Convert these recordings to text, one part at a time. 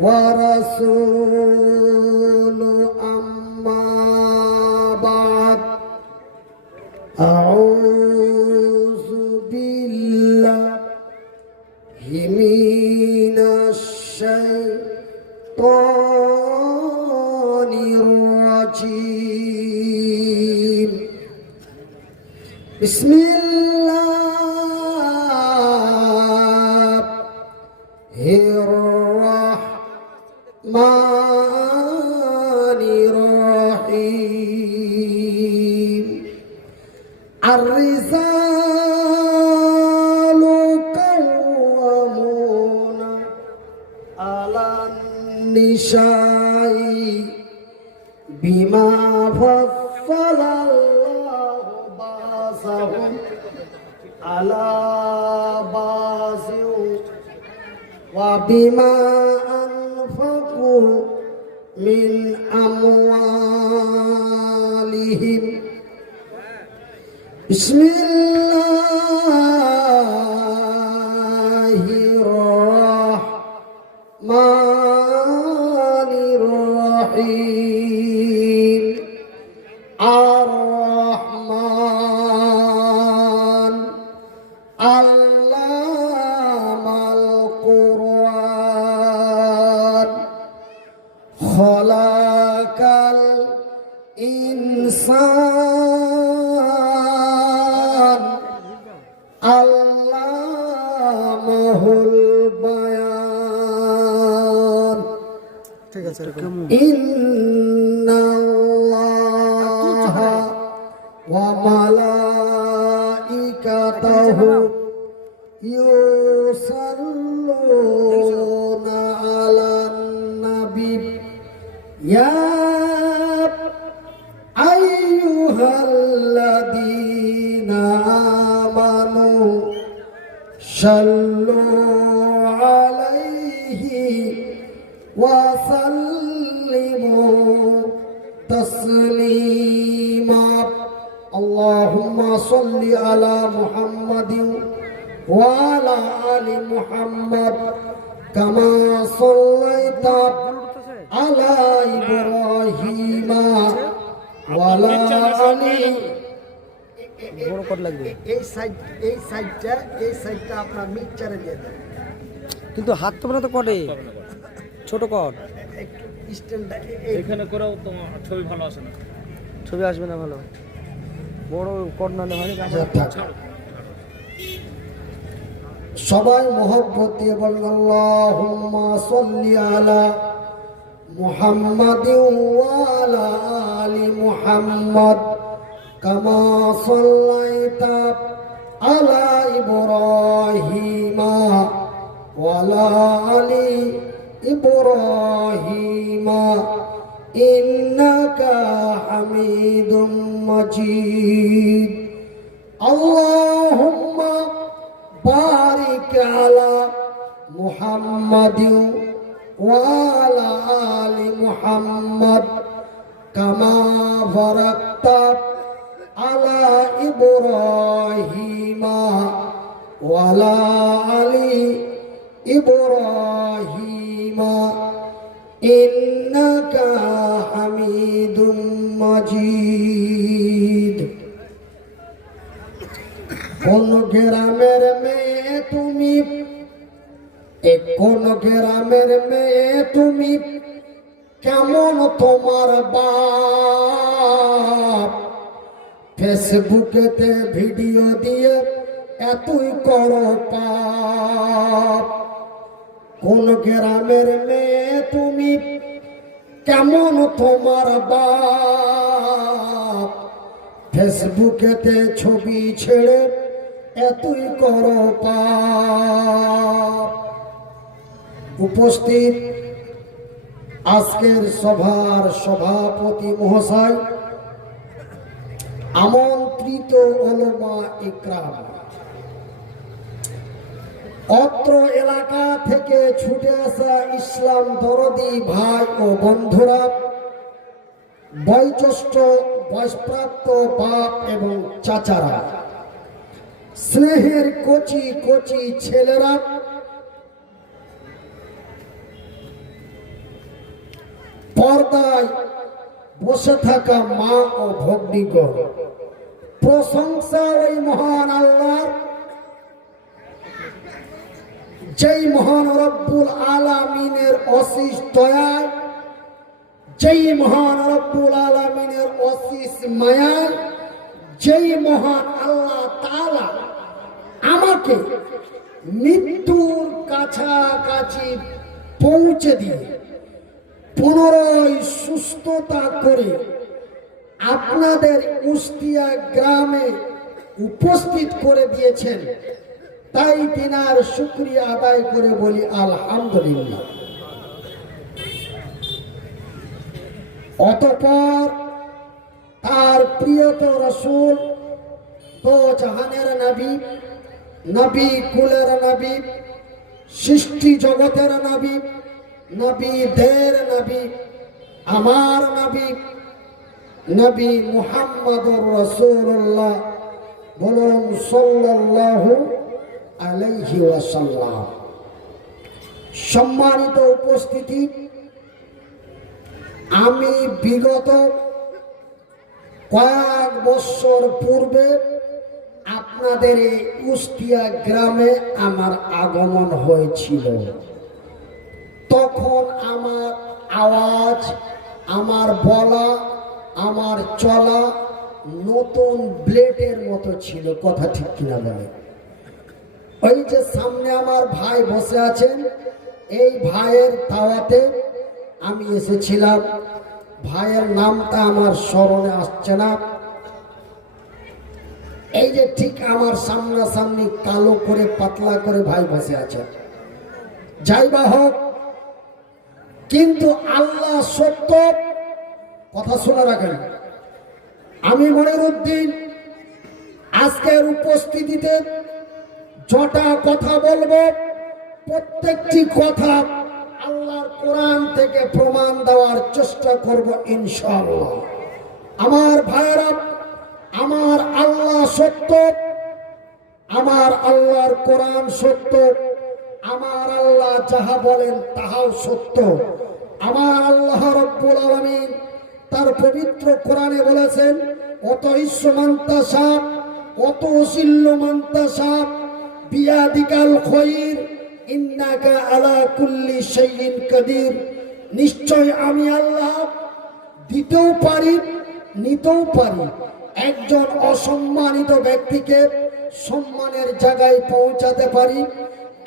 ورسول أما بعد أعوذ بالله من الشيطان الرجيم بسم الله الرحمن الرحيم الرجال قوامون على النساء بما فضل الله بعضهم على بعض وبما أنفقوا من أموالهم بسم الله الرحمن الرحيم الرحمن علم القرآن خلق الإنسان علمه البيان إن الله وملائكته يصلون على النبي يا أيها الذين آمنوا صلوا عليه وسلموا تسليما اللهم صل على محمد وعلى آل محمد كما صليت على إبراهيم وعلى آل এই সাইডটা আপনার মিক্সচারে দিয়ে দেন কিন্তু হাত তো তো করে ছোট কর একটু স্ট্যান্ডটা এখানে করেও তো ছবি ভালো আসে না, ছবি আসবে না ভালো, বড় কর না হয় সবাই মোহব্বত দিয়ে বলেন আল্লাহুম্মা সাল্লি আলা মুহাম্মাদিন ওয়া আলা আলি মুহাম্মাদ কামা সাল্লাইতা আলা ইব্রাহিম ওয়া আলা আলি ইব্রাহিম ইন্নাকা হামিদুম মাজিদ আল্লাহুম্মা বারিক আলা মুহাম্মাদিন ওয়া আলা আলি মুহাম্মাদ কামা বারাকতা আলা ইব্রাহিম ওয়া আলা আলি ইব্রাহিম ইন্নাকা হামিদুম মাজিদ কোন গ্রামের মেয়ে তুমি কোন গ্রামের মেয়ে তুমি কেমন তোমার বাপ ফেসবুকেতে ভিডিও দিয়ে এতই করো পাপ কোন গ্রামের মেয়ে তুমি কেমন তোমার বাপ ফেসবুকেতে ছবি ছেড়ে এতই করো পাপ উপস্থিত আজকের সভার সভাপতি মহাশয়, আমন্ত্রিত উলামা ইকরাম, অত্র এলাকা থেকে ছুটে আসা ইসলাম দরদি ভাই ও বন্ধুরা, বয়োজ্যেষ্ঠ বয়সপ্রাপ্ত বাপ এবং চাচারা, স্নেহের কচি কচি ছেলেরা, পর্দায় বসে থাকা মা ও ভগ্নীগণ, প্রশংসা ওই মহান আল্লাহ, যেই মহান রব্বুল আলামিনের অশেষ দয়ায়, যেই মহান রব্বুল আলামিনের অশেষ মায়ায়, যেই মহান আল্লাহ তাআলা আমাকে মৃত্যুর কাছাকাছি পৌঁছে দিয়ে পুনরায় সুস্থতা করে আপনাদের কুষ্টিয়া গ্রামে উপস্থিত করে দিয়েছেন, তাই তিনার শুকরিয়া আদায় করে বলি আলহামদুলিল্লাহ। অতঃপর তার প্রিয়ত রাসূল, তো জাহানের নবী, নবী কুলের নবী, সৃষ্টি জগতের নবী, নবীদের নবী, আমার নবী, নবী মুহাম্মদুর রাসূলুল্লাহ বলুন সাল্লাল্লাহু আলাইহি ওয়াসাল্লাম। সম্মানিত উপস্থিতি, আমি বিগত কয়েক বছর পূর্বে আপনাদের এই কুষ্টিয়া গ্রামে আমার আগমন হয়েছিল। তখন আমার আওয়াজ, আমার বলা, আমার চলা নতুন ব্লেডের মতো ছিল, কথা ঠিক কিনা বলে? ওই যে সামনে আমার ভাই বসে আছেন, এই ভাইয়ের দাওয়াতে আমি এসেছিলাম। ভাইয়ের নামটা আমার স্মরণে আসছে না। এই যে ঠিক আমার সামনাসামনি কালো করে পাতলা করে ভাই বসে আছে। যাই বা হোক, কিন্তু আল্লাহ সত্য, কথা শুনে রাখেন। আমি মনিরউদ্দিন আজকের উপস্থিতিতে যটা কথা বলবো, প্রত্যেকটি কথা আল্লাহর কোরআন থেকে প্রমাণ দেওয়ার চেষ্টা করব ইনশাআল্লাহ। আমার ভাইয়েরা, আমার আল্লাহ সত্য, আমার আল্লাহর কোরআন সত্য, আমার আল্লাহ যাহা বলেন তাহাও সত্য। আমার আল্লাহ রব্বুল আলামিন তার পবিত্র কোরআনে বলেছেন, অত ইসমান্তাসা অত সিল্লমান্তাসা বিয়াদিকাল খৈর ইন্নাকা আলা কুল্লি শাইইন কাদির। নিশ্চয় আমি আল্লাহ দিতেও পারি, নিতেও পারি। একজন অসম্মানিত ব্যক্তিকে সম্মানের জায়গায় পৌঁছাতে পারি,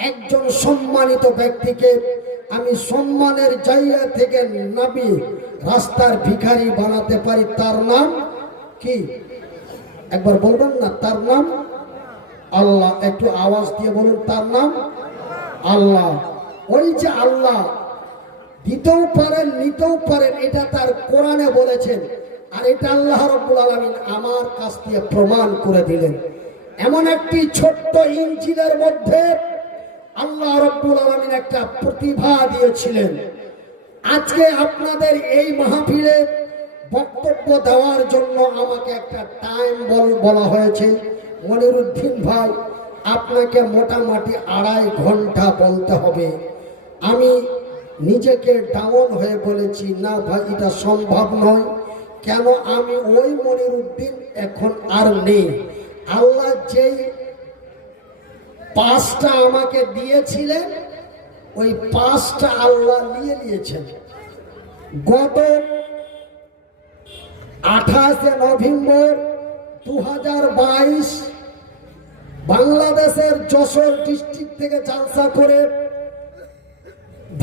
একজন সম্মানিত ব্যক্তিকে আমি সম্মানের জায়গা থেকে নামিয়ে রাস্তার ভিখারি বানাতে পারি। তার নাম কি? একবার বলবেন না? তার নাম আল্লাহ। একটু আওয়াজ দিয়ে বলুন, তার নাম আল্লাহ। ওই যে আল্লাহ দিতেও পারেন, নিতেও পারেন, এটা তার কোরআনে বলেছেন। আর এটা আল্লাহ রাব্বুল আলামিন আমার কাছ দিয়ে প্রমাণ করে দিলেন। এমন একটি ছোট্ট ইঞ্জিনের মধ্যে আল্লাহ রাব্বুল আলামিন একটা প্রতিভা দিয়েছিলেন। আজকে আপনাদের এই মাহফিলে বক্তব্য দেওয়ার জন্য আমাকে একটা টাইম বলা হয়েছে। মনিরউদ্দিন ভাই, আপনাকে মোটামুটি 2.5 ঘন্টা বলতে হবে। আমি নিজেকে ডাউন হয়ে বলেছি, না ভাই, এটা সম্ভব নয়। কেন? আমি ওই মনিরউদ্দিন এখন আর নেই। আল্লাহ যেই 5টা আমাকে দিয়েছিলেন, ওই 5টা আল্লাহ নিয়ে নিয়েছেন। গত 28 নভেম্বর 2022 বাংলাদেশের যশোর ডিস্ট্রিক্ট থেকে জালসা করে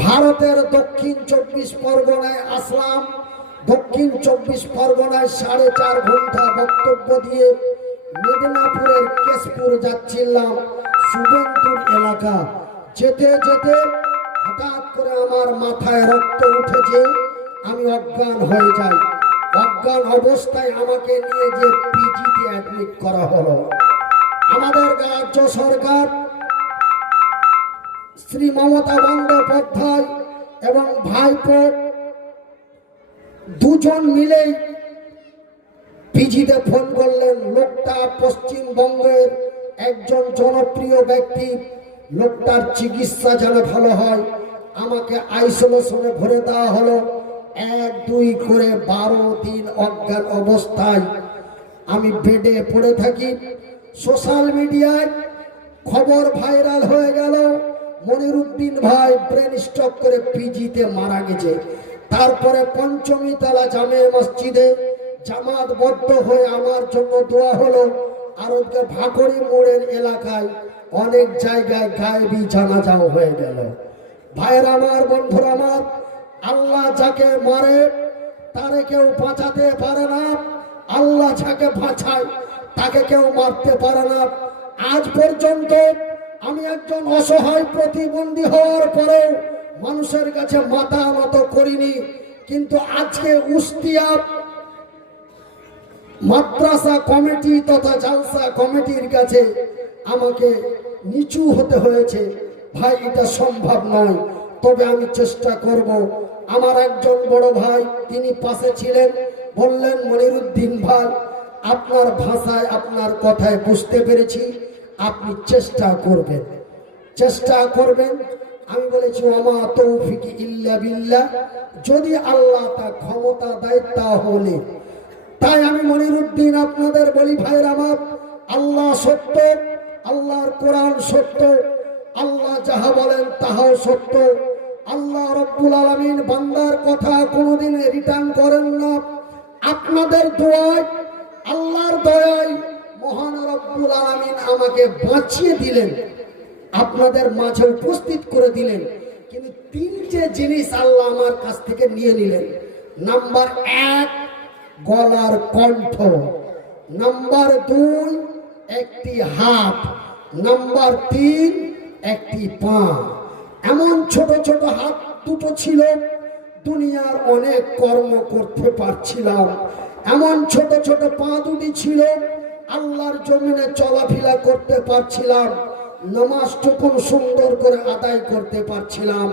ভারতের দক্ষিণ 24 পরগনায় আসলাম। দক্ষিণ 24 পরগনায় 4.5 ঘন্টা বক্তব্য দিয়ে মেদিনীপুরের কেশপুর যাচ্ছিলাম, শুভেন্দুর এলাকা। যেতে যেতে হঠাৎ করে আমার মাথায় রক্ত উঠেছে, আমি অজ্ঞান হয়ে যাই। অজ্ঞান অবস্থায় আমাকে নিয়ে যে পিজিতে অ্যাডমিট করা হলো। আমাদের রাজ্য সরকার শ্রী মমতা বন্দ্যোপাধ্যায় এবং ভাইপো দুজন মিলেই পিজিতে ফোন করলেন। লোকটা পশ্চিমবঙ্গের একজন জনপ্রিয় ব্যক্তি, লোকটার চিকিৎসা যেন ভালো হয়, আমাকে আইসোলেশনে ভরে দেওয়া হলো। এক দুই করে 12 দিন অজ্ঞান অবস্থায় আমি বেডে পড়ে থাকি। সোশ্যাল মিডিয়ায় খবর ভাইরাল হয়ে গেল, মনিরুদ্দিন ভাই ব্রেন স্ট্রোক করে পিজিতে মারা গেছে। তারপরে পঞ্চমী তলা জামে মসজিদে জামাতবদ্ধ হয়ে আমার জন্য দোয়া হলো। আর ওদিকে ভাকরি মোড়ের এলাকায় অনেক জায়গায় গায়েবী জানাজাও হয়ে গেল। ভাইয়ের আমার, বন্ধুরা আমার, আল্লাহ যাকে মারে তারে কেউ বাঁচাতে পারে না, আল্লাহ যাকে বাঁচায় তাকে কেউ মারতে পারে না। আজ পর্যন্ত আমি একজন অসহায় প্রতিবন্ধী হওয়ার পরেও মানুষের কাছে মাথা নত করিনি, কিন্তু আজকে উস্তিয়া মাদ্রাসা কমিটি তথা জালসা কমিটির কাছে আমাকে নিচু হতে হয়েছে। ভাই, এটা সম্ভব নয়, তবে আমি চেষ্টা করব। আমার একজন বড় ভাই তিনি পাশে ছিলেন, বললেন মনিরুদ্দিন ভাই, আপনার ভাষায় আপনার কথায় বুঝতে পেরেছি, আপনি চেষ্টা করবেন, চেষ্টা করবেন। আমি বলেছি ওমা তৌফিক ইল্লা বিল্লাহ, যদি আল্লাহ তা ক্ষমতা দেয় তাহলে। তাই আমি মনিরুদ্দিন আপনাদের বলি, ভাইয়ের আমার, আল্লাহ সত্য, আল্লাহর কোরআন সত্য, আল্লাহ যাহা বলেন তাহাও সত্য। আল্লাহ রব্বুল আলামিন বান্দার কথা কোনোদিন রিটার্ন করেন না। আপনাদের দোয়ায়, আল্লাহর দয়ায় মহান রব্বুল আলামিন আমাকে বাঁচিয়ে দিলেন, আপনাদের মাঝে উপস্থিত করে দিলেন। কিন্তু তিনটে জিনিস আল্লাহ আমার কাছ থেকে নিয়ে নিলেন। নাম্বার 1, গলার কণ্ঠ। নাম্বার 2, একটি হাত। নাম্বার 3, একটি পা। এমন ছোট ছোট হাত দুটো ছিল, দুনিয়ার অনেক কর্ম করতে পারছিলাম। এমন ছোট ছোট পা দুটি ছিল, আল্লাহর জমিনে চলাফেরা করতে পারছিলাম, নামাজটুকু সুন্দর করে আদায় করতে পারছিলাম।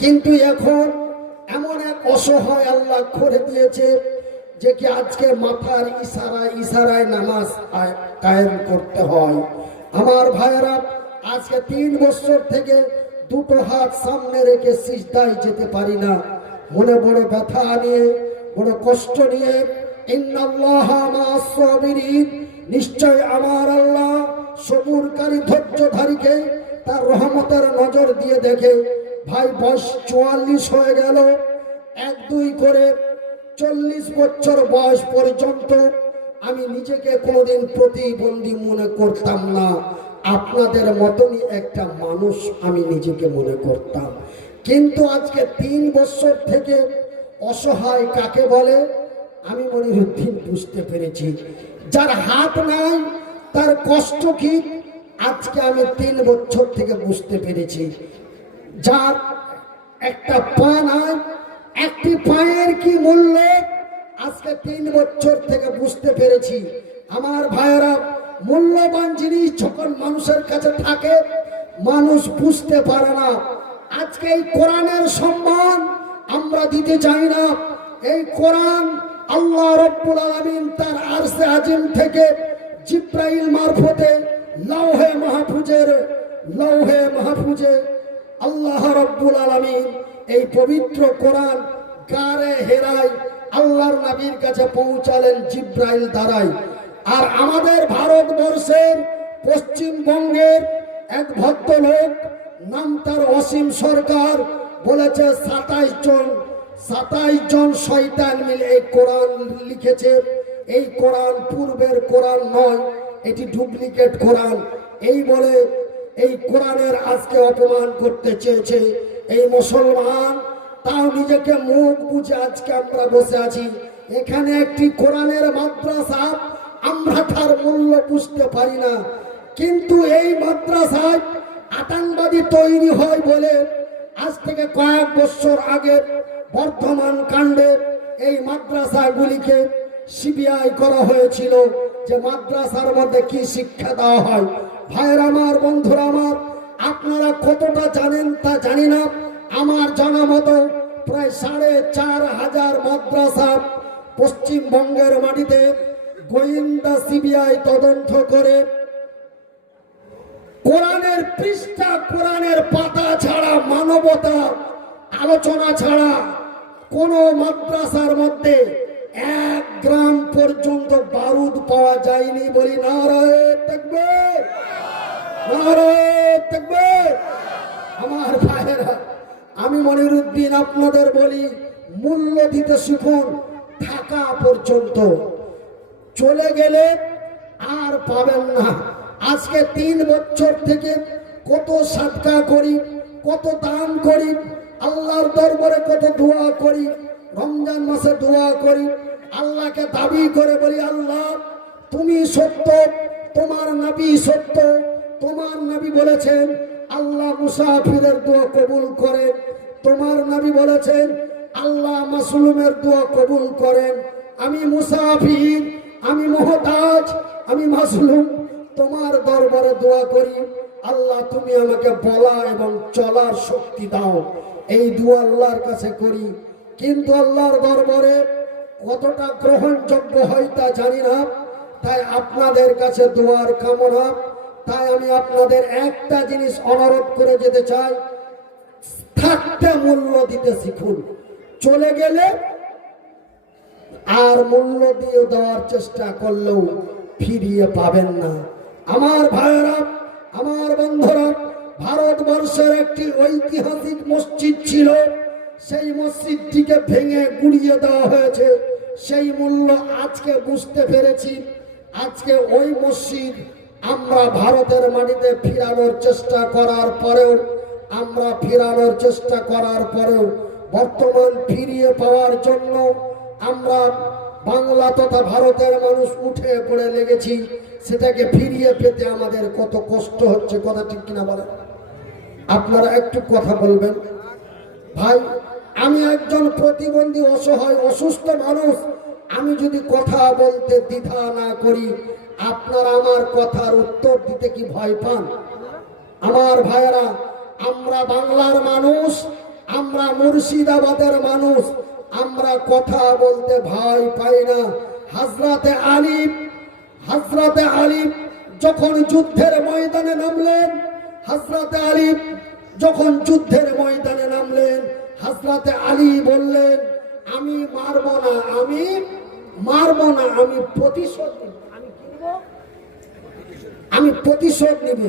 কিন্তু এখন এমন এক অসহায় আল্লাহ করে দিয়েছে যে কি আজকে মাথার ইশারায় ইশারায় নামাজ কায়েম করতে হয়। আমার ভাইয়েরা, আজকে 3 বছর থেকে দুটো হাত সামনে রেখে সিজদায় যেতে পারি না। মনে বড় ব্যথা নিয়ে, বড় কষ্ট নিয়ে, ইন্নাল্লাহা মা'আস সাবিরিন, নিশ্চয় আমার আল্লাহ সবুরকারী ধৈর্যধারীকে তার রহমতের নজর দিয়ে দেখে। ভাই, বয়স 44 হয়ে গেল, 1-2 করে 40 বছর বয়স পর্যন্ত আমি নিজেকে কোনোদিন প্রতিবন্ধী মনে করতাম না। আপনাদের মতনই একটা মানুষ আমি নিজেকে মনে করতাম। কিন্তু আজকে 3 বছর থেকে অসহায় কাকে বলে আমি মনিরুদ্দিন বুঝতে পেরেছি। যার হাত নাই তার কষ্ট কি আজকে আমি 3 বছর থেকে বুঝতে পেরেছি। যার একটা পা নাই, একটি পায়ের কি মূল্য আজকে 3 বছর থেকে বুঝতে পেরেছি। আমার ভাইয়েরা, মূল্যবান জিনিস যখন মানুষের কাছে থাকে মানুষ বুঝতে পারে না। আজকে এই কোরআনের সম্মান আমরা দিতে চাই না। এই কোরআন আল্লাহ রব্বুল আলামিন তার আরশে আজিম থেকে জিব্রাইল মারফতে লৌহে মাহফুজে আল্লাহ রব্বুল আলামিন এই পবিত্র কোরআন গারে হেরায় আল্লাহর নবীর কাছে পৌঁছালেন জিব্রাইল দ্বারাই। আর আমাদের ভারতবর্ষের পশ্চিমবঙ্গের এক ভদ্রলোক, নাম তার অসীম সরকার, বলেছে 27 জন শয়তান মিলে এই কোরআন লিখেছে। এই কোরআন পূর্বের কোরআন নয়, এটি ডুপ্লিকেট কোরআন। এই বলে এই কোরআনের আজকে অপমান করতে চেয়েছে এই মুসলমান। তাও নিজেকে মুখ বুঝে আজকে আমরা বসে আছি। এখানে একটি কোরআনের মাদ্রাসা, আমরা তার মূল্য বুঝতে পারি না। কিন্তু এই মাদ্রাসায় আতঙ্কবাদী তৈরি হয় বলে আজ থেকে কয়েক বছর আগে বর্ধমান কাণ্ডে এই মাদ্রাসাগুলিকে সিবিআই করা হয়েছিল, যে মাদ্রাসার মধ্যে কি শিক্ষা দেওয়া হয়। ভাইয়ের আমার, বন্ধুরা আমার, আপনারা কতটা জানেন তা জানি না। আমার জানা মতো প্রায় 4,500 মাদ্রাসা পশ্চিমবঙ্গের মাটিতে গোয়েন্দা সিবিআই তদন্ত করে কোরআনের পৃষ্ঠা, কোরআনের পাতা ছাড়া, মানবতা আলোচনা ছাড়া কোন মাদ্রাসার মধ্যে 1 গ্রাম পর্যন্ত বারুদ পাওয়া যায়নি। বলি নারায়ে তাকবীর, নারায়ে তাকবীর। আমার ভাইয়েরা, আমি মনিরুদ্দিন আপনাদের বলি, মূল্য দিতে শিখুন। থাকা পর্যন্ত, চলে গেলে আর পাবেন না। আজকে 3 বছর থেকে কত সাদকা করি, কত দান করি, আল্লাহর দরবারে কত দোয়া করি, রমজান মাসে দোয়া করি, আল্লাহকে দাবি করে বলি, আল্লাহ তুমি সত্য, তোমার নবী সত্য। তোমার নবী বলেছেন আল্লাহ মুসাফিরের দোয়া কবুল করেন। তোমার নবী বলেছেন আল্লাহ মাসলুমের দোয়া কবুল করেন। আমি মুসাফির, আমি মুহতাজ, আমি মাসলুম, তোমার দরবারে দোয়া করি, আল্লাহ তুমি আমাকে বলা এবং চলার শক্তি দাও। এই দোয়া আল্লাহর কাছে করি, কিন্তু আল্লাহর দরবারে কতটা গ্রহণযোগ্য হয় তা জানি না। তাই আপনাদের কাছে দোয়ার কামনা। তাই আমি আপনাদের একটা জিনিস অনুরোধ করে যেতে চাই, থাকতে মূল্য দিতে শিখুন। চলে গেলে আর মূল্য দিয়ে দেওয়ার চেষ্টা করলেও ফিরিয়ে পাবেন না। আমার ভাইয়েরা, আমার বন্ধুরা, ভারতবর্ষের একটি ঐতিহাসিক মসজিদ ছিল, সেই মসজিদটিকে ভেঙে গুড়িয়ে দেওয়া হয়েছে। সেই মূল্য আজকে বুঝতে পেরেছি। আজকে ওই মসজিদ আমরা ভারতের মাটিতে ফিরানোর চেষ্টা করার পরেও, বর্তমান ফিরিয়ে পাওয়ার জন্য আমরা বাংলা তথা ভারতের মানুষ উঠে পড়ে লেগেছি। সেটাকে ফিরিয়ে পেতে আমাদের কত কষ্ট হচ্ছে, কথা ঠিক কিনা বলেন? আপনারা একটু কথা বলবেন। ভাই, আমি একজন প্রতিবন্ধী, অসহায়, অসুস্থ মানুষ। আমি যদি কথা বলতে দ্বিধা না করি, আপনারা আমার কথার উত্তর দিতে কি ভয় পান? আমার ভাইয়েরা, আমরা বাংলার মানুষ, আমরা মুর্শিদাবাদের মানুষ, আমরা কথা বলতে ভয় পাই না। হযরতে আলী যখন যুদ্ধের ময়দানে নামলেন, হযরতে আলী বললেন, আমি মারব না, আমি প্রতিশোধ নিব। আমি প্রতিশোধ নিব।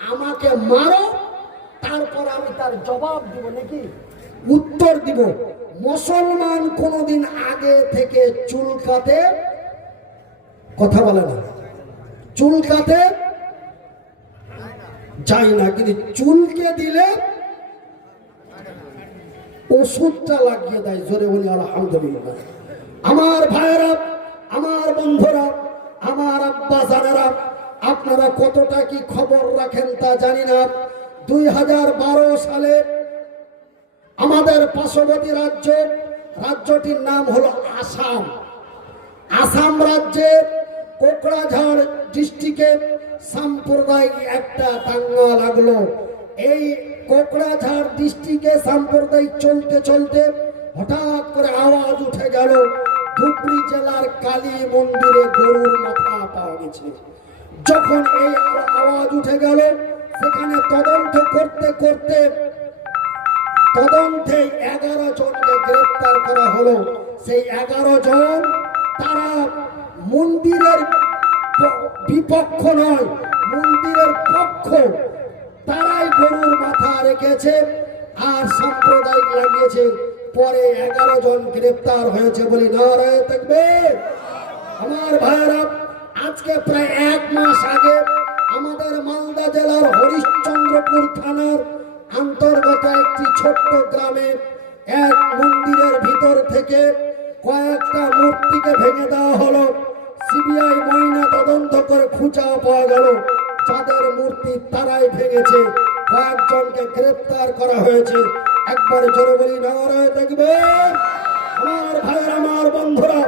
আমাকে মারো, তারপর আমি তার জবাব দিব, নাকি উত্তর দিব। মুসলমান কোনদিন আগে থেকে চুলকাতে কথা বলে না, চুলকাতে যায় না, কিন্তু চুলকে দিলে ওষুধটা লাগিয়ে দেয়। জোরে বলি আলহামদুলিল্লাহ। আমার ভাইয়েরা, আমার বন্ধুরা, আমার আব্বা জানেরা, আপনারা কতটা কি খবর রাখেন তা জানি না। 2012 সালে আমাদের পার্শ্ববর্তী রাজ্যটির নাম হলো আসাম। আসাম রাজ্যের কোকড়াঝাড় ডিস্ট্রিক্টে সাম্প্রদায়িক একটা দাঙ্গা লাগলো। এই কোকড়াঝাড় ডিস্ট্রিক্টে সাম্প্রদায়িক চলতে চলতে হঠাৎ করে আওয়াজ উঠে গেল, ধুবড়ী জেলার কালী মন্দিরে গরুর মাথা পাওয়া গেছে। যখন এই আওয়াজ উঠে গেল, সেখানে তদন্ত করতে করতে তদন্তে 11 জনকে গ্রেফতার করা হলো। সেই 11 জন, তারা মন্দিরের বিপক্ষ নয়, মন্দিরের পক্ষ। তারাই গরুর মাথা রেখেছে আর সাম্প্রদায়িক লাগিয়েছে। পরে 11 জন গ্রেফতার হয়েছে। বলি নারায়ে তাকবীর। আমার ভাইয়েরা, আজকে প্রায় 1 মাস আগে আমাদের মালদা জেলার হরিশ্চন্দ্রপুর থানার অন্তর্গত একটি ছোট্ট গ্রামে এক মন্দিরের ভিতর থেকে কয়েকটা মূর্তিকে ভেঙে দেওয়া হলো। সিবিআই ময়না তদন্ত করে খুঁজা পাওয়া গেল যাদের মূর্তি তারাই ভেঙেছে। কয়েকজনকে গ্রেফতার করা হয়েছে। একবার জোরে বলি নারায়ে তাকবীর। আমার ভাইয়েরা, আমার বন্ধুরা,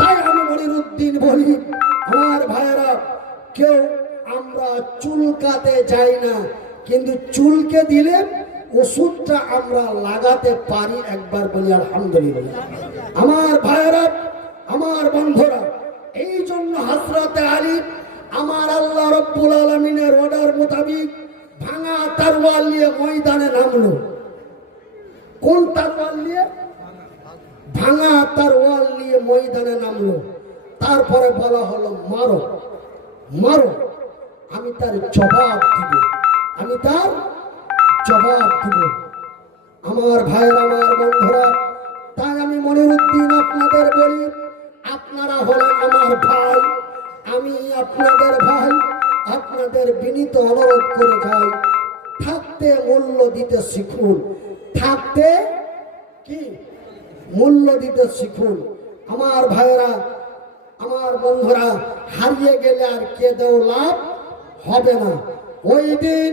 তাই আমি মনিরুদ্দিন বলি, আমার ভাইয়েরা, কেউ আমরা চুলকাতে যাই না, কিন্তু চুলকে দিলে ওষুধটা আমরা লাগাতে পারি। একবার বলি আলহামদুলিল্লাহ। আমার ভাইয়েরা, আমার বন্ধুরা, এই জন্য হযরতে আলী আমার আল্লাহ রাব্বুল আলামিনের অর্ডার মোতাবেক ভাঙা তরোয়াল নিয়ে ময়দানে নামলো। কোন তরোয়াল নিয়ে? ভাঙা তার ওয়াল নিয়ে ময়দানে নামলো। তারপরে বলা হলো মারো মারো, আমি তার জবাব দিব, আমি তার জবাব দিব। আমার ভাইয়ের, আমার বন্ধুরা, তাই আমি মনিরুদ্দিন আপনাদের বলি, আপনারা হলেন আমার ভাই, আমি আপনাদের ভাই। আপনাদের বিনীত অনুরোধ করে যাই, থাকতে মূল্য দিতে শিখুন, থাকতে কি মূল্য দিতে শিখুন। আমার ভাইয়েরা, আমার বন্ধুরা, হারিয়ে গেলে আর কেঁদেও লাভ হবে না। ওই দিন,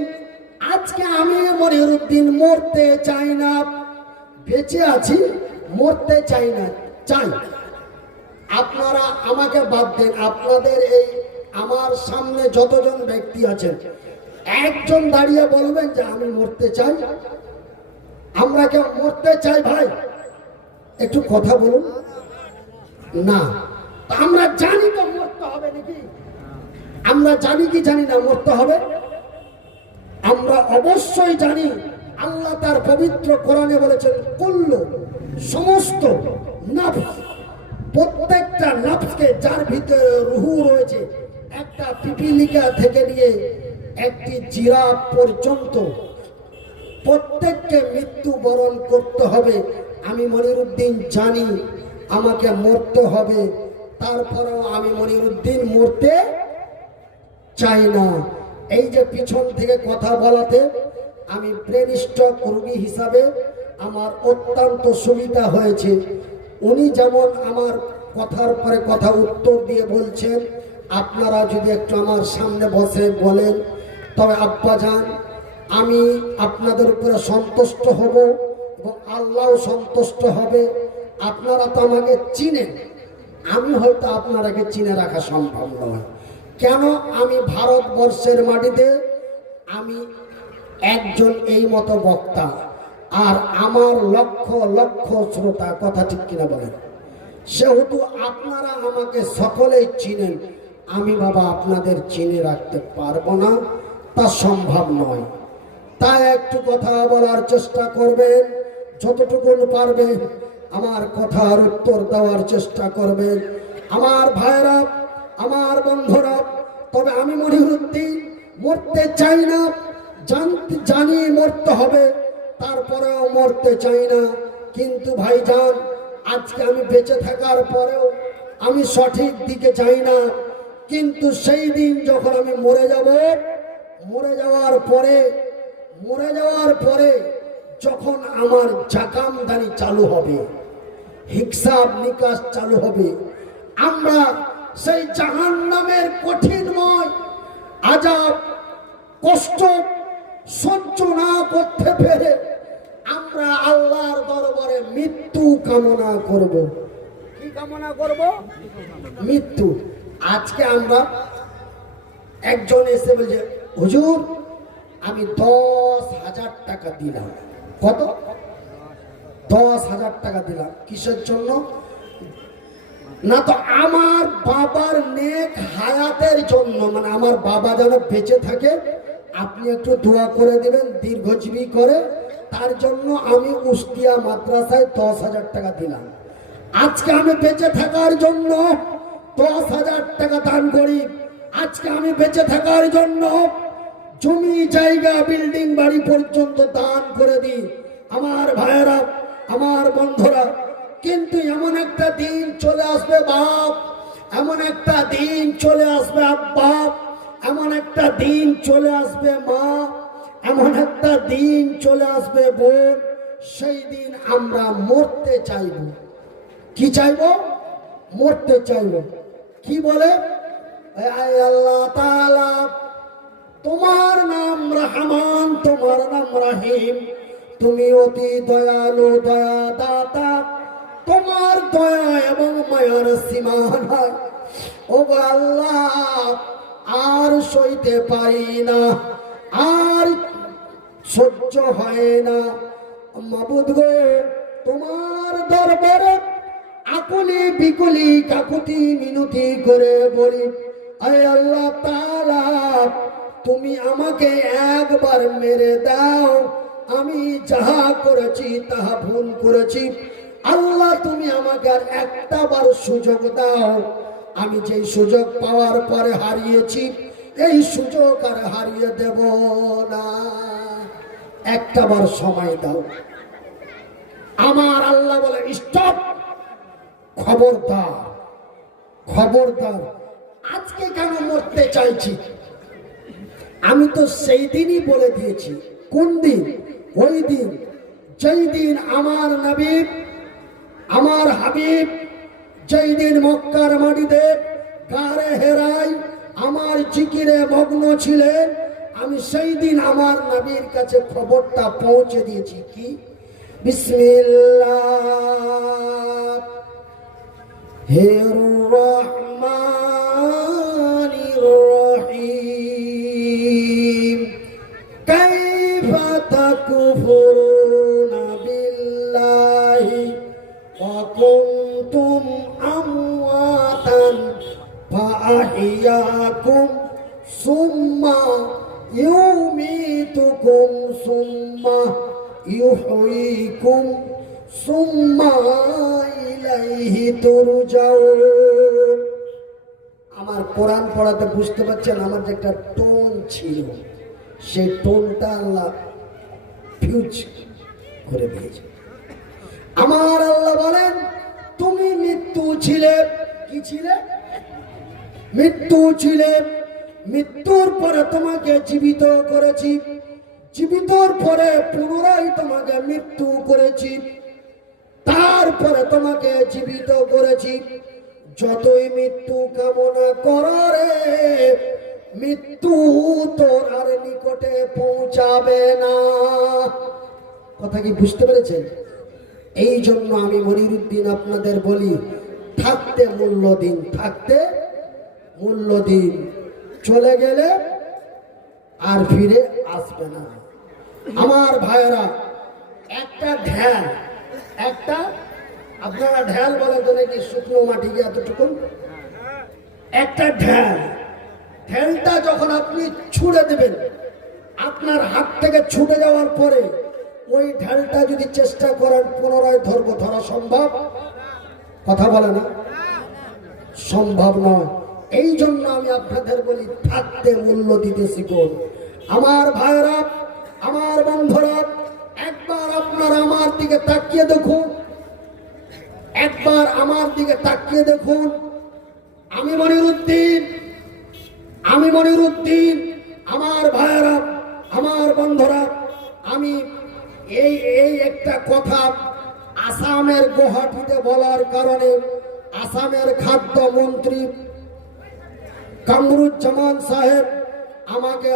আজকে আমি মনিরুদ্দিন মরতে চাই না, বেঁচে আছি, মরতে চাই না, চাই। আপনারা আমাকে বাদ দেন, আপনাদের এই আমার সামনে যতজন ব্যক্তি আছেন, একজন দাঁড়িয়ে বলবেন যে আমি মরতে চাই। আমরা কেউ মরতে চাই ভাই? একটু কথা বলুন না। আমরা জানি তো মরতে হবে নাকি? আমরা জানি কি জানি না মরতে হবে? আমরা অবশ্যই জানি। আল্লাহ তার পবিত্র কোরআনে বলেছেন, কুল্লু, সমস্ত নফস, প্রত্যেকটা নফসকে, যার ভিতরে রুহু রয়েছে, একটা পিপিলিকা থেকে নিয়ে একটি জিরাফ পর্যন্ত প্রত্যেককে মৃত্যুবরণ করতে হবে। আমি মনিরুদ্দিন জানি আমাকে মরতে হবে, তারপরেও আমি মনিরুদ্দিন মরতে চাই না। এই যে পিছন থেকে কথা বলাতে আমি ব্রেন স্ট্রোক রোগী হিসাবে আমার অত্যন্ত সুবিধা হয়েছে। উনি যেমন আমার কথার পরে কথা উত্তর দিয়ে বলছেন, আপনারা যদি একটু আমার সামনে বসে বলেন, তবে আব্বাজান আমি আপনাদের উপরে সন্তুষ্ট হব এবং আল্লাহও সন্তুষ্ট হবে। আপনারা তো আমাকে চিনেন, আমি হয়তো আপনারাকে চিনে রাখা সম্ভব নয়। কেন? আমি ভারতবর্ষের মাটিতে আমি একজন এই মতো বক্তা, আর আমার লক্ষ লক্ষ শ্রোতা, কথা ঠিক কিনা বলেন? সেহেতু আপনারা আমাকে সকলেই চিনেন, আমি বাবা আপনাদের চিনে রাখতে পারবো না, তা সম্ভব নয়। তাই একটু কথা বলার চেষ্টা করবেন, যতটুকুন পারবেন আমার কথার উত্তর দেওয়ার চেষ্টা করবেন। আমার ভাইরা, আমার বন্ধুরা, তবে আমি মনিরুদ্দিন মরতে চাই না, জানি মরতে হবে, তারপরেও মরতে চাই না। কিন্তু ভাইজান, আজকে আমি বেঁচে থাকার পরেও আমি সঠিক দিকে যাই না। কিন্তু সেই দিন যখন আমি মরে যাব, মরে যাওয়ার পরে যখন আমার জাকামদানি চালু হবে, হিসাব নিকাশ চালু হবে, আমরা সেই জাহান্নামের কঠিনময় আযাব কষ্ট সহ্য না করতে পেরে আমরা আল্লাহর দরবারে মৃত্যু কামনা করব। কি কামনা করব? মৃত্যু। আজকে আমরা একজন এসে বলছে, হুজুর আমি 10,000 টাকা দিলাম। কত? 10,000 টাকা দিলাম। কিসের জন্য? না তো আমার বাবার নেক হায়াতের জন্য, মানে আমার বাবা যেন বেঁচে থাকে, আপনি একটু দোয়া করে দিবেন দীর্ঘজীবী করে, তার জন্য আমি উস্তিয়া মাদ্রাসায় 10,000 টাকা দিলাম। আজকে আমি বেঁচে থাকার জন্য 10,000 টাকা দান করি। আজকে আমি বেঁচে থাকার জন্য জমি জায়গা বিল্ডিং বাড়ি পর্যন্ত দান করে দিই। আমার ভাইয়েরা, আমার বন্ধুরা, কিন্তু এমন একটা দিন চলে আসবে বাপ, এমন একটা দিন চলে আসবে আব্বা, এমন একটা দিন চলে আসবে মা, এমন একটা দিন চলে আসবে বোন, সেই দিন আমরা মরতে চাইব। কি চাইব? মরতে চাইব। কি বলে? আল্লাহ তাআলা, তোমার নাম রহমান, তোমার নাম রহিম, তুমি অতি দয়ালু, দয়া দাতা, তোমার দয়া এবং মায়ার সীমা নাই। ও আল্লাহ, আর সইতে পারি না, আর সহ্য হয় না। মাবুদ গো, তোমার দরবারে আকুলি বিকুলি কাকুতি মিনতি করে বলি, আয় আল্লাহ তাআলা, তুমি আমাকে একবার মেরে দাও, আমি যাহা করেছি তাহা ভুল করেছি। আল্লাহ তুমি আমাকে আর একটা বার সুযোগ দাও, আমি যেই সুযোগ পাওয়ার পরে হারিয়েছি এই সুযোগ আর হারিয়ে দেব না, একটা বার সময় দাও। আমার আল্লাহ বলে স্টপ, খবরদার খবরদার। আজকে কেন মরতে চাইছি? আমি তো সেই দিনই বলে দিয়েছি। কোন দিন? ওই দিন যেই দিন আমার নবী আমার হাবিব যেই দিন মক্কার মাটিতে গারে হেরায় আমার জিকিরে মগ্ন ছিলেন, আমি সেই দিন আমার নবীর কাছে খবরটা পৌঁছে দিয়েছি। কি? বিসমিল্লাহ হির রহমানির রহিম কাইফা তাকফুরুনা বিল্লাহি ওয়া কুনতুম আমওয়াতান ফাআহইয়াকুম সুম্মা ইউমীতুকুম সুম্মা ইউহয়িকুম সুম্মা ইলাইহি তুরজাউন। আমার কোরআন পড়াতে বুঝতে পারছেন আমার যে একটা টোন ছিল, সেই টোনটা আল্লাহ ফিউজ করে দিয়েছে। আমার আল্লাহ বলেন তুমি মৃত্যু ছিলে। কি ছিলে? মৃত্যু ছিলে। মৃত্যুর পরে তোমাকে জীবিত করেছি, জীবিতর পরে পুনরায় তোমাকে মৃত্যু করেছি, তারপরে তোমাকে জীবিত করেছি। যতই মৃত্যু কামনা করে মৃত্যু তোর আর নিকটে পৌঁছাবে না। কথা কি বুঝতে পেরেছেন? এই জন্য আমি মনিরুদ্দিন আপনাদের বলি, থাকতে মূল্য দিন, থাকতে মূল্য দিন। চলে গেলে আর ফিরে আসবে না। আমার ভাইয়েরা, একটা ঢ্যাল, একটা আপনারা ঢ্যাল বলে তো নাকি শুকনো মাটিকে এতটুকু, একটা ঢ্যাল, ঢ্যালটা যখন আপনি ছুঁড়ে দেবেন, আপনার হাত থেকে ছুটে যাওয়ার পরে ওই ঢ্যালটা যদি চেষ্টা করেন পুনরায় ধরবো, ধরা সম্ভব? কথা বলে না, সম্ভব নয়। এই জন্য আমি আপনাদের বলি থাকতে মূল্য দিতে শিখুন। আমার ভাইরা, আমার বন্ধুরা, একবার আপনারা আমার দিকে তাকিয়ে দেখুন, একবার আমার দিকে তাকিয়ে দেখুন। আমি মনিরুদ্দিন, আমি মনিরুদ্দিন। আমার ভাইরা, আমার বন্ধুরা, আমি এই একটা কথা আসামের গুয়াহাটিতে বলার কারণে আসামের খাদ্যমন্ত্রী কামরুজ্জামান সাহেব আমাকে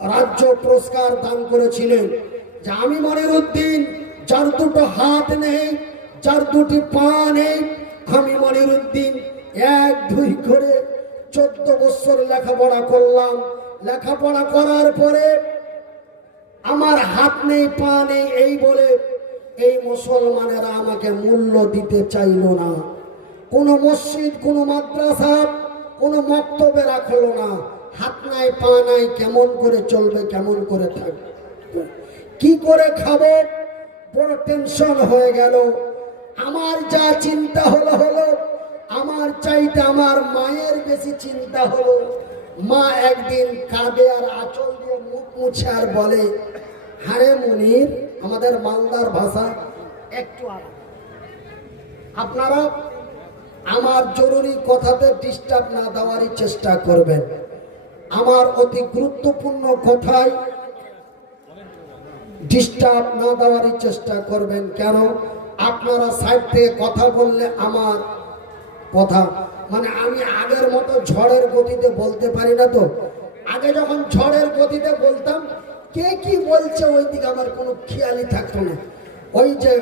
রাজ্য পুরস্কার দান করেছিলেন যে আমি মনিরুদ্দিন, যার দুটো হাত নেই, যার দুটি পা নেই, আমি মনিরুদ্দিন 1-2 করে 14 বছর লেখাপড়া করলাম। লেখাপড়া করার পরে আমার হাত নেই, পা নেই, এই বলে এই মুসলমানেরা আমাকে মূল্য দিতে চাইল না। কোনো মসজিদ, কোনো মাদ্রাসা, কোনো মক্তবে রাখলো না। হাত নাই, পা নাই, কেমন করে চলবে, কেমন করে থাকবে, কি করে খাবো, বড় টেনশন হয়ে গেল। আমার যা চিন্তা হলো, আমার চাইতে আমার মায়ের বেশি চিন্তা হলো। মা একদিন কাঁদে আর আঁচল দিয়ে মুখ মুছে আর বলে, হারে মনির, আমাদের মালদার ভাষা একটু আলাদা, আপনারা আমার জরুরি কথাতে ডিস্টার্ব না দেওয়ারই চেষ্টা করবেন। আমার অতি গুরুত্বপূর্ণ কথায় ডিস্টার্ব না দেওয়ারই চেষ্টা করবেন। কেন? আপনারা সাইড থেকে কথা বললে আমার কথা, মানে আমি আগের মতো ঝড়ের গতিতে বলতে পারি না। তো আগে যখন ঝড়ের গতিতে বলতাম, কে কি বলছে ওই দিকে আমার কোনো খেয়ালই থাকতো না। ওই যে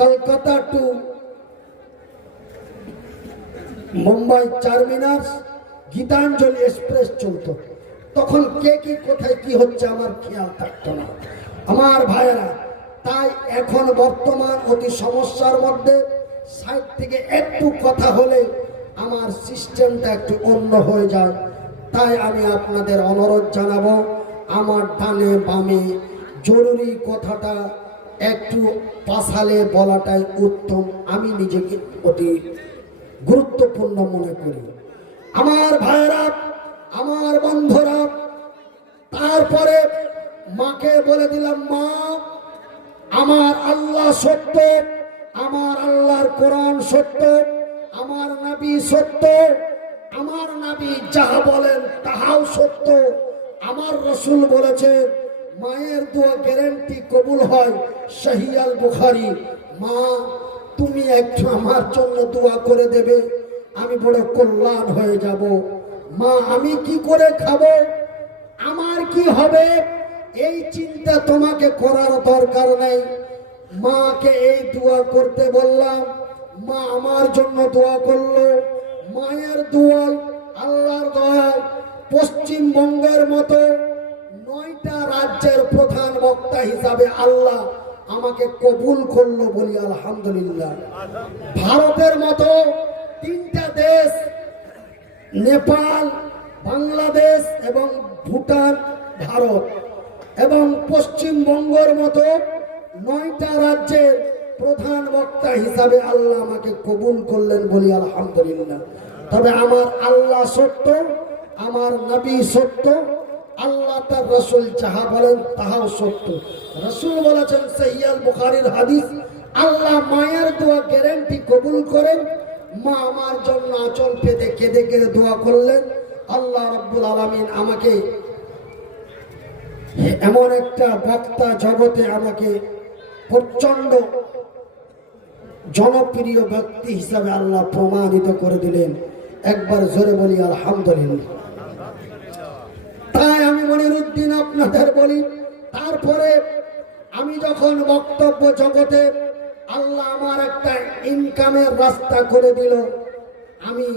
Kolkata to Mumbai terminus Gitanjali express চলতো, তখন কে কি কোথায় কি হচ্ছে আমার খেয়াল থাকতো না। আমার ভাইয়েরা, তাই এখন বর্তমান অতি সমস্যার মধ্যে সাইড থেকে একটু কথা হলে আমার সিস্টেমটা একটু অন্য হয়ে যায়। তাই আমি আপনাদের অনুরোধ জানাবো, আমার ডানে বামে জরুরি কথাটা একটু পাশালে বলাটাই উত্তম, আমি নিজেকে অতি গুরুত্বপূর্ণ মনে করি। আমার ভাইরা, আমার বন্ধুরা, তারপরে মাকে বলে দিলাম, মা আমার আল্লাহ সত্য, আমার আল্লাহর কোরআন সত্য, আমার নবী সত্য, আমার নবী যাহা বলেন তাহাও সত্য। আমার রাসূল বলেছে মায়ের দোয়া গ্যারান্টি কবুল হয়, সহিহ আল বুখারী। মা তুমি একটু আমার জন্য দোয়া করে দেবে, আমি বড় কল্যাণ হয়ে যাব। মা আমি কি করে খাবো, আমার কি হবে, এই চিন্তা তোমাকে করার দরকার নেই। মাকে এই দোয়া করতে বললাম, মা আমার জন্য দোয়া করলো। মায়ের দোয়ায়, আল্লাহর দয়ায় পশ্চিমবঙ্গের মতো 9টা রাজ্যের প্রধান বক্তা হিসাবে আল্লাহ আমাকে কবুল করলো, বলি আলহামদুলিল্লাহ। ভারতের মতো 3টা দেশ, নেপাল, বাংলাদেশ এবং ভুটান, ভারত এবং পশ্চিমবঙ্গের মতো 9টা রাজ্যের প্রধান বক্তা হিসাবে আল্লাহ আমাকে কবুল করলেন, বলি আলহামদুলিল্লাহ। তবে আমার আল্লাহ সত্য, আমার নবী সত্য, আল্লাহ তার রাসূল যাহা বলেন তাহাও সত্য। রাসূল বলেছেন সহিহ আল বুখারীর হাদিস, আল্লাহ মায়ের দোয়া গ্যারান্টি কবুল করেন। মা আমার জন্য আঁচল পেতে কেঁদে কেঁদে দোয়া করলেন। আল্লাহ রাব্বুল আলামিন আমাকে এমন একটা বক্তা জগতে আমাকে প্রচন্ড জনপ্রিয় ব্যক্তি হিসাবে আল্লাহ প্রমাণিত করে দিলেন। একবার জোরে বলি আলহামদুলিল্লাহ। তাই আমি মনিরুদ্দিন আপনাদের বলি, তারপরে আমি যখন বক্তব্য জগতে আল্লাহ আমার একটা ইনকামের রাস্তা করে দিল, আমি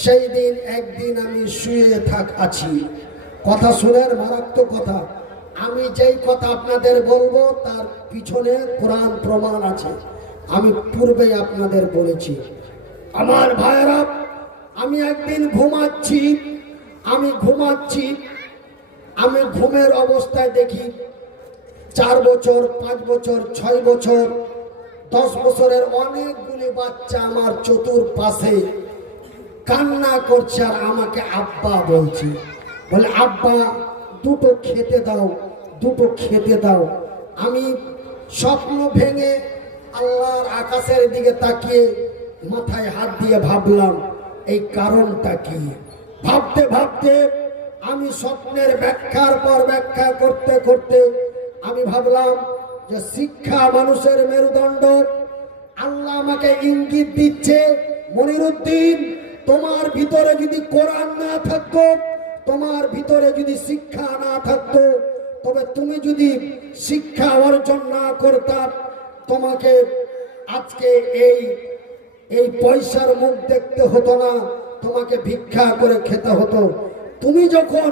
সেই দিন একদিন আমি শুয়ে আছি। কথা শুনেন, মারাত্মক কথা। আমি যেই কথা আপনাদের বলবো তার পিছনে কোরআন প্রমাণ আছে, আমি পূর্বেই আপনাদের বলেছি। আমার ভাইয়েরা, আমি একদিন ঘুমাচ্ছি, আমি ঘুমের অবস্থায় দেখি 4 বছর, 5 বছর, 6 বছর, 10 বছরের অনেকগুলি বাচ্চা আমার চতুর্পাশে কান্না করছে আর আমাকে আব্বা বলছি। বলে আব্বা দুটো খেতে দাও, দুটো খেতে দাও। আমি স্বপ্ন ভেঙে আল্লাহর আকাশের দিকে তাকিয়ে মাথায় হাত দিয়ে ভাবলাম এই কারণটা কি। ভাবতে ভাবতে আমি স্বপ্নের ব্যাখ্যার পর ব্যাখ্যা করতে করতে আমি ভাবলাম যে শিক্ষা মানুষের মেরুদণ্ড। আল্লাহ আমাকে ইঙ্গিত দিচ্ছে, মনিরুদ্দিন তোমার ভিতরে যদি কোরআন না থাকতো, তোমার ভিতরে যদি শিক্ষা না থাকতো, তবে তুমি যদি শিক্ষা অর্জন না করতাম, তোমাকে আজকে এই পয়সার মুখ দেখতে হতো না, তোমাকে ভিক্ষা করে খেতে হতো। তুমি যখন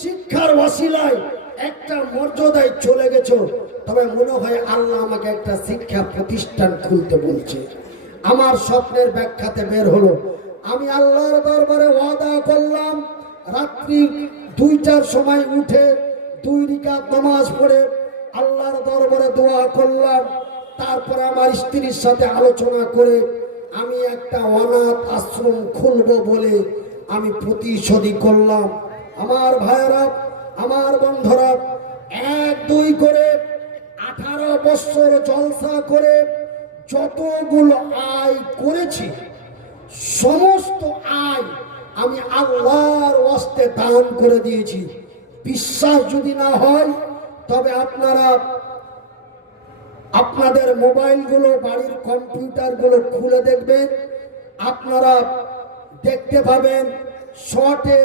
শিক্ষার ওয়াসিলায় একটা মর্যাদায় চলে গেছো, তবে মনে হয় আল্লাহ আমাকে একটা শিক্ষা প্রতিষ্ঠান খুলতে বলছে। আমার স্বপ্নের ব্যাখ্যাতে বের হলো, আমি আল্লাহর দরবারে ওয়াদা করলাম, রাত্রি 2টার সময় উঠে 2 রাকাত নামাজ পড়ে আল্লাহর দরবারে দোয়া করলাম। তারপর আমার স্ত্রীর সাথে আলোচনা করে আমি একটা অনাথ আশ্রম খুলবো বলে আমি প্রতিশোধী করলাম। আমার ভাইয়েরা, আমার বন্ধুরা, 1-2 করে 18 বছর জলসা করে যতগুলো আয় করেছি, সমস্ত আয় আমি আল্লাহর ওয়াস্তে দান করে দিয়েছি। বিশ্বাস যদি না হয় তবে আপনাদের মোবাইলগুলো, বাড়ির কম্পিউটারগুলো খুলে দেখবেন, আপনারা দেখতে পাবেন শর্টে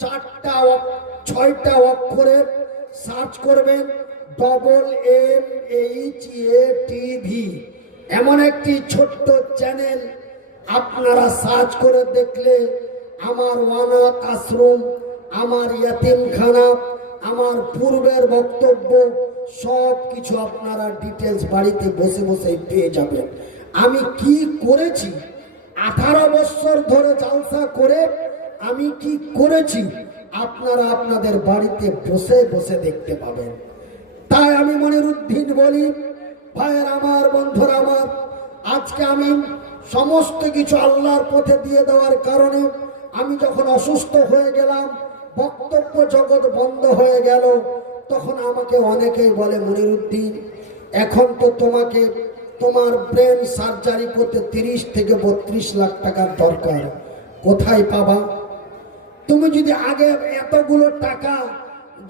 4টা অক্ষরে সার্চ করবেন MMHATV, এমন একটি ছোট্ট চ্যানেল আপনারা সার্চ করে দেখলে আমার অনাথ আশ্রম, আমার ইয়াতিমখানা, আমার পূর্বের বক্তব্য সব কিছু আপনারা ডিটেলস বাড়িতে বসে বসে পেয়ে যাবেন। আমি কি করেছি, 18 বছর ধরে জালসা করে আমি কি করেছি আপনারা আপনাদের বাড়িতে বসে বসে দেখতে পাবেন। তাই আমি মনিরুদ্দিন বলি, ভাইয়ের আমার, বন্ধুরা আমার, আজকে আমি সমস্ত কিছু আল্লাহর পথে দিয়ে দেওয়ার কারণে আমি যখন অসুস্থ হয়ে গেলাম, বক্তব্য জগৎ বন্ধ হয়ে গেল, তখন আমাকে অনেকেই বলে, মনিরুদ্দিন, এখন তো তোমাকে তোমার ব্রেন সার্জারি করতে 30 থেকে 32 লাখ টাকার দরকার, কোথায় পাবা? তুমি যদি আগে এতগুলো টাকা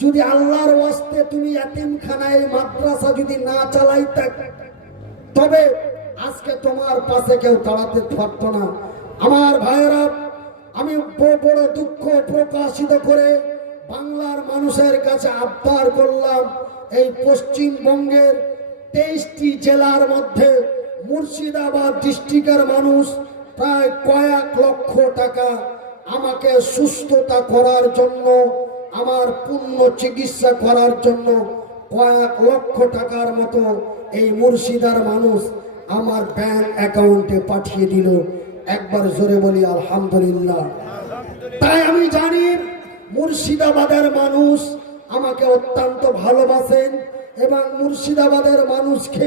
যদি আল্লাহর ওয়াস্তে তুমি এতিমখানায় মাদ্রাসা যদি না চালাইতে, তবে আজকে তোমার পাশে কেউ দাঁড়াতে পারতো না। আমার ভাইয়েরা, আমি বড় দুঃখ প্রকাশিত করে বাংলার মানুষের কাছে আবদার করলাম, এই পশ্চিমবঙ্গের 23টি জেলার মধ্যে মুর্শিদাবাদ ডিস্ট্রিক্টের মানুষ প্রায় কয়েক লক্ষ টাকা আমাকে সুস্থতা করার জন্য, আমার পূর্ণ চিকিৎসা করার জন্য কয়েক লক্ষ টাকার মতো এই মুর্শিদার মানুষ আমার ব্যাংক অ্যাকাউন্টে পাঠিয়ে দিল। একবার জোরে বলি আলহামদুলিল্লাহ। তাই আমি জানি মুর্শিদাবাদের মানুষ আমাকে অত্যন্ত ভালোবাসেন এবং মুর্শিদাবাদের মানুষকে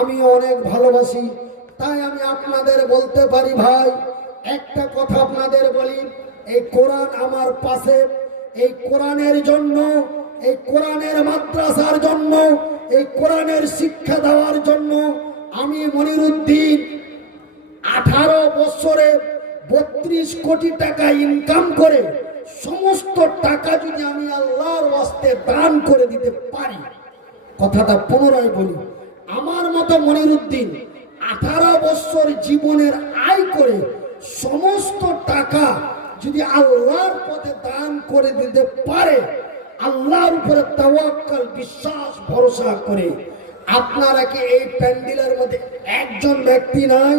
আমি অনেক ভালোবাসি। তাই আমি আপনাদের বলতে পারি, ভাই, একটা কথা আপনাদের বলি, এই কোরআন আমার পাশে, এই কোরআনের জন্য, এই কোরআনের মাদ্রাসার জন্য, এই কোরআনের শিক্ষা দেওয়ার জন্য আমি মনিরুদ্দিন 18 বছরে 32 কোটি টাকা ইনকাম করে সমস্ত টাকা যদি আমি আল্লাহর ওয়াস্তে দান করে দিতে পারি, কথাটা পুনরায় বলি, আমার মতো মনিরুদ্দিন 18 বছর জীবনের আয় করে সমস্ত টাকা যদি আল্লাহর পথে দান করে দিতে পারে, আল্লাহর উপরে তাওয়াক্কুল, বিশ্বাস, ভরসা করে, আপনারা কি এই প্যান্ডেলের মধ্যে একজন ব্যক্তি নাই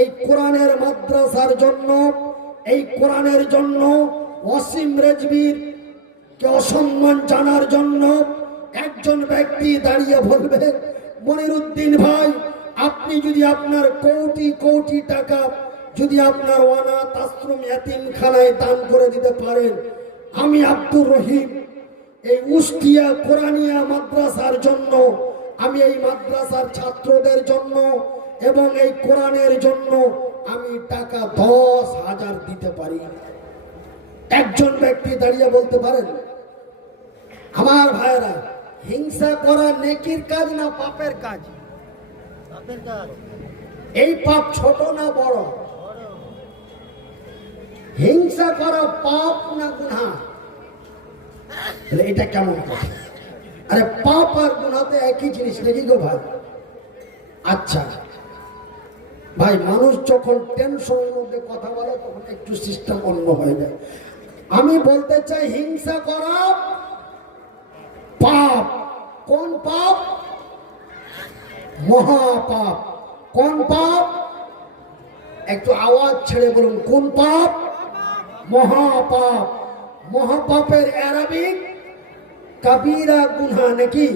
এই কোরআনের মাদ্রাসার জন্য, এই কোরআনের জন্য ওয়াসিম রেজবির কে অসম্মান জানার জন্য একজন ব্যক্তি দাঁড়িয়ে বলবে, মনিরুদ্দিন ভাই, আপনি যদি আপনার কোটি কোটি টাকা যদি আপনার অনাথ আশ্রম এতিমখানায় দান করে দিতে পারেন, আমি আব্দুর রহিম এই উস্তিয়া কোরআনিয়া মাদ্রাসার জন্য, আমি এই মাদ্রাসার ছাত্রদের জন্য এবং এই কোরআনের জন্য আমি টাকা 10,000 দিতে পারি। একজন ব্যক্তি দাঁড়িয়ে বলতে পারেন? আমার ভাইরা, হিংসা করা নেকির কাজ না পাপের কাজ? পাপের কাজ। এই পাপ ছোট না বড়? হিংসা করা পাপ না গুনাহ? এটা কেমন কথা? আরে পাপ আর গুনাহ তো একই জিনিস নাকি গো ভাই? আচ্ছা ভাই, মানুষ যখন টেনশনের মধ্যে কথা বলে তখন একটু সিস্টেম অন্য হয়ে যায়। আমি বলতে চাই, হিংসা করা পাপ। কোন পাপ? মহাপাপ। কোন পাপ? একটু আওয়াজ ছেড়ে বলুন, কোন পাপ? মহাপাপ। মহাপাপের আরবিক কবিরা গুনাহ নাকি?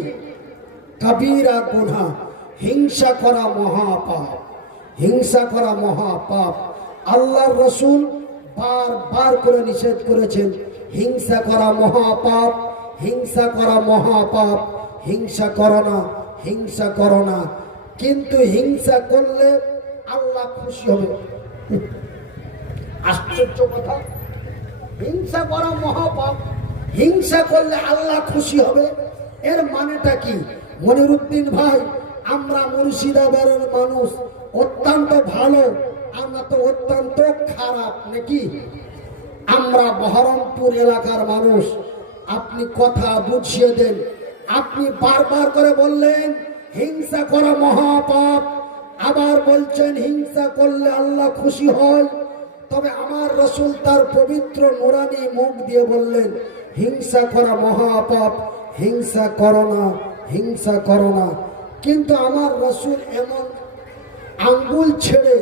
কবিরা গুনাহ। হিংসা করা মহাপাপ, হিংসা করা মহাপাপ। আল্লাহর রাসূল বারবার করে নিষেধ করেছেন, হিংসা করা মহাপাপ, হিংসা করা মহাপাপ, হিংসা করো না, হিংসা করো না। কিন্তু হিংসা করলে আল্লাহ খুশি হবে। আশ্চর্য কথা, হিংসা করা মহাপাপ, হিংসা করলে আল্লাহ খুশি হবে, এর মানেটা কি? মনিরুদ্দিন ভাই, আমরা মুর্শিদাবাদের মানুষ অত্যন্ত ভালো, আমরা তো অত্যন্ত খারাপ নাকি? আমরা বহরমপুর এলাকার মানুষ। আপনি কথা বুঝিয়ে দেন। আপনি বারবার করে বললেন হিংসা করা মহাপাপ, আবার বলছেন হিংসা করলে আল্লাহ খুশি হয়। তবে আমার রাসূল তার পবিত্র নুরানি মুখ দিয়ে বললেন, হিংসা করা মহাপাপ, হিংসা করো না, হিংসা করো না। কিন্তু আমার রাসূল এমন আঙ্গুল ছেড়ে,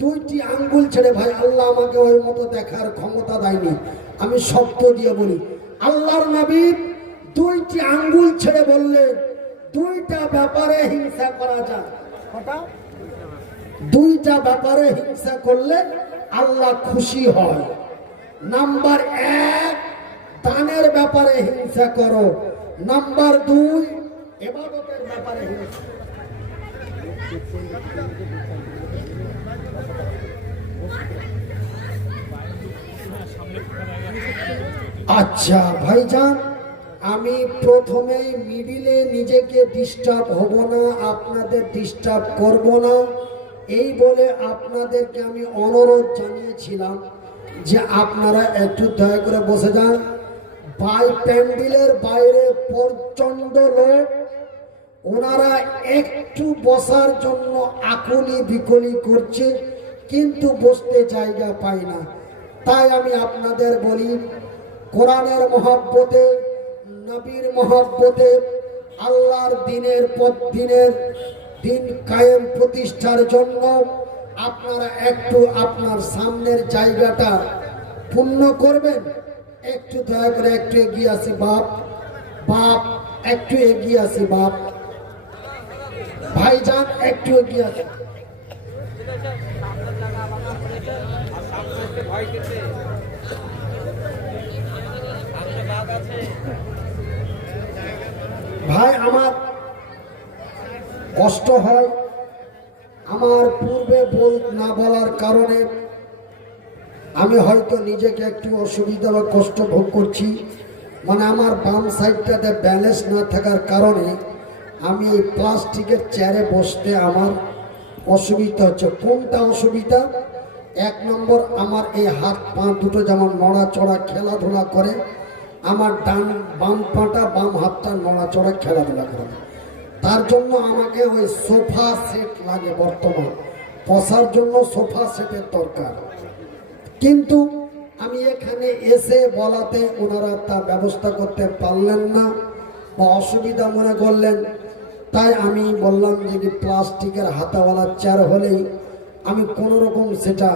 2টি আঙ্গুল ছেড়ে, ভাই আল্লাহ আমাকে ওই মতো দেখার ক্ষমতা দেয়নি, আমি শব্দ দিয়ে বলি, আল্লাহর নবী 2টি আঙ্গুল ছেড়ে বললেন 2টা ব্যাপারে হিংসা করা যায়। কটা? 2টা ব্যাপারে হিংসা করলে আল্লাহ খুশি হয়। নাম্বার 1, দানের ব্যাপারে হিংসা করো। নাম্বার 2, ইবাদতের ব্যাপারে হিংসা। আচ্ছা ভাইজান, আমি প্রথমেই মিডিলে নিজেকে ডিস্টার্ব হব না, আপনাদের ডিস্টার্ব করব না, এই বলে আপনাদেরকে আমি অনুরোধ জানিয়েছিলাম যে আপনারা একটু দয়া করে বসে যান। প্যান্ডেলের বাইরে প্রচন্ড লোক, ওনারা একটু বসার জন্য আকুলি বিকুলি করছে, কিন্তু বসতে জায়গা পায় না। তাই আমি আপনাদের বলি, কোরআনের মহব্বতে, নবীর মহব্বতে, আল্লাহর দিনের পর দিন কায়েম প্রতিষ্ঠার জন্য আপনারা একটু আপনার সামনের জায়গাটা পূর্ণ করবেন। একটু দয়া করে একটু এগিয়ে আসি বাপ, একটু এগিয়ে আসি বাপ, ভাইজান একটু এগিয়ে আসি। ভাই, আমার কষ্ট হয়, আমার পূর্বে না বলার কারণে আমি হয়তো নিজেকে একটু অসুবিধা বা কষ্ট ভোগ করছি। মানে আমার বাম সাইডটাতে ব্যালেন্স না থাকার কারণে আমি এই প্লাস্টিকের চেয়ারে বসতে আমার অসুবিধা হচ্ছে। কোনটা অসুবিধা? এক নম্বর, আমার এই হাত পা দুটো যেমন নড়াচড়া খেলাধুলা করে, আমার বাম পাটা বাম হাতটা নড়াচড়া খেলাধুলা করে, তার জন্য আমাকে ওই সোফা সেট লাগে। বর্তমান বসার জন্য সোফা সেটের দরকার, কিন্তু আমি এখানে এসে বলাতে ওনারা তা ব্যবস্থা করতে পারলেন না বা অসুবিধা মনে করলেন। তাই আমি বললাম যে প্লাস্টিকের হাতাওয়ালা চেয়ার হলেই আমি কোনো রকম সেটা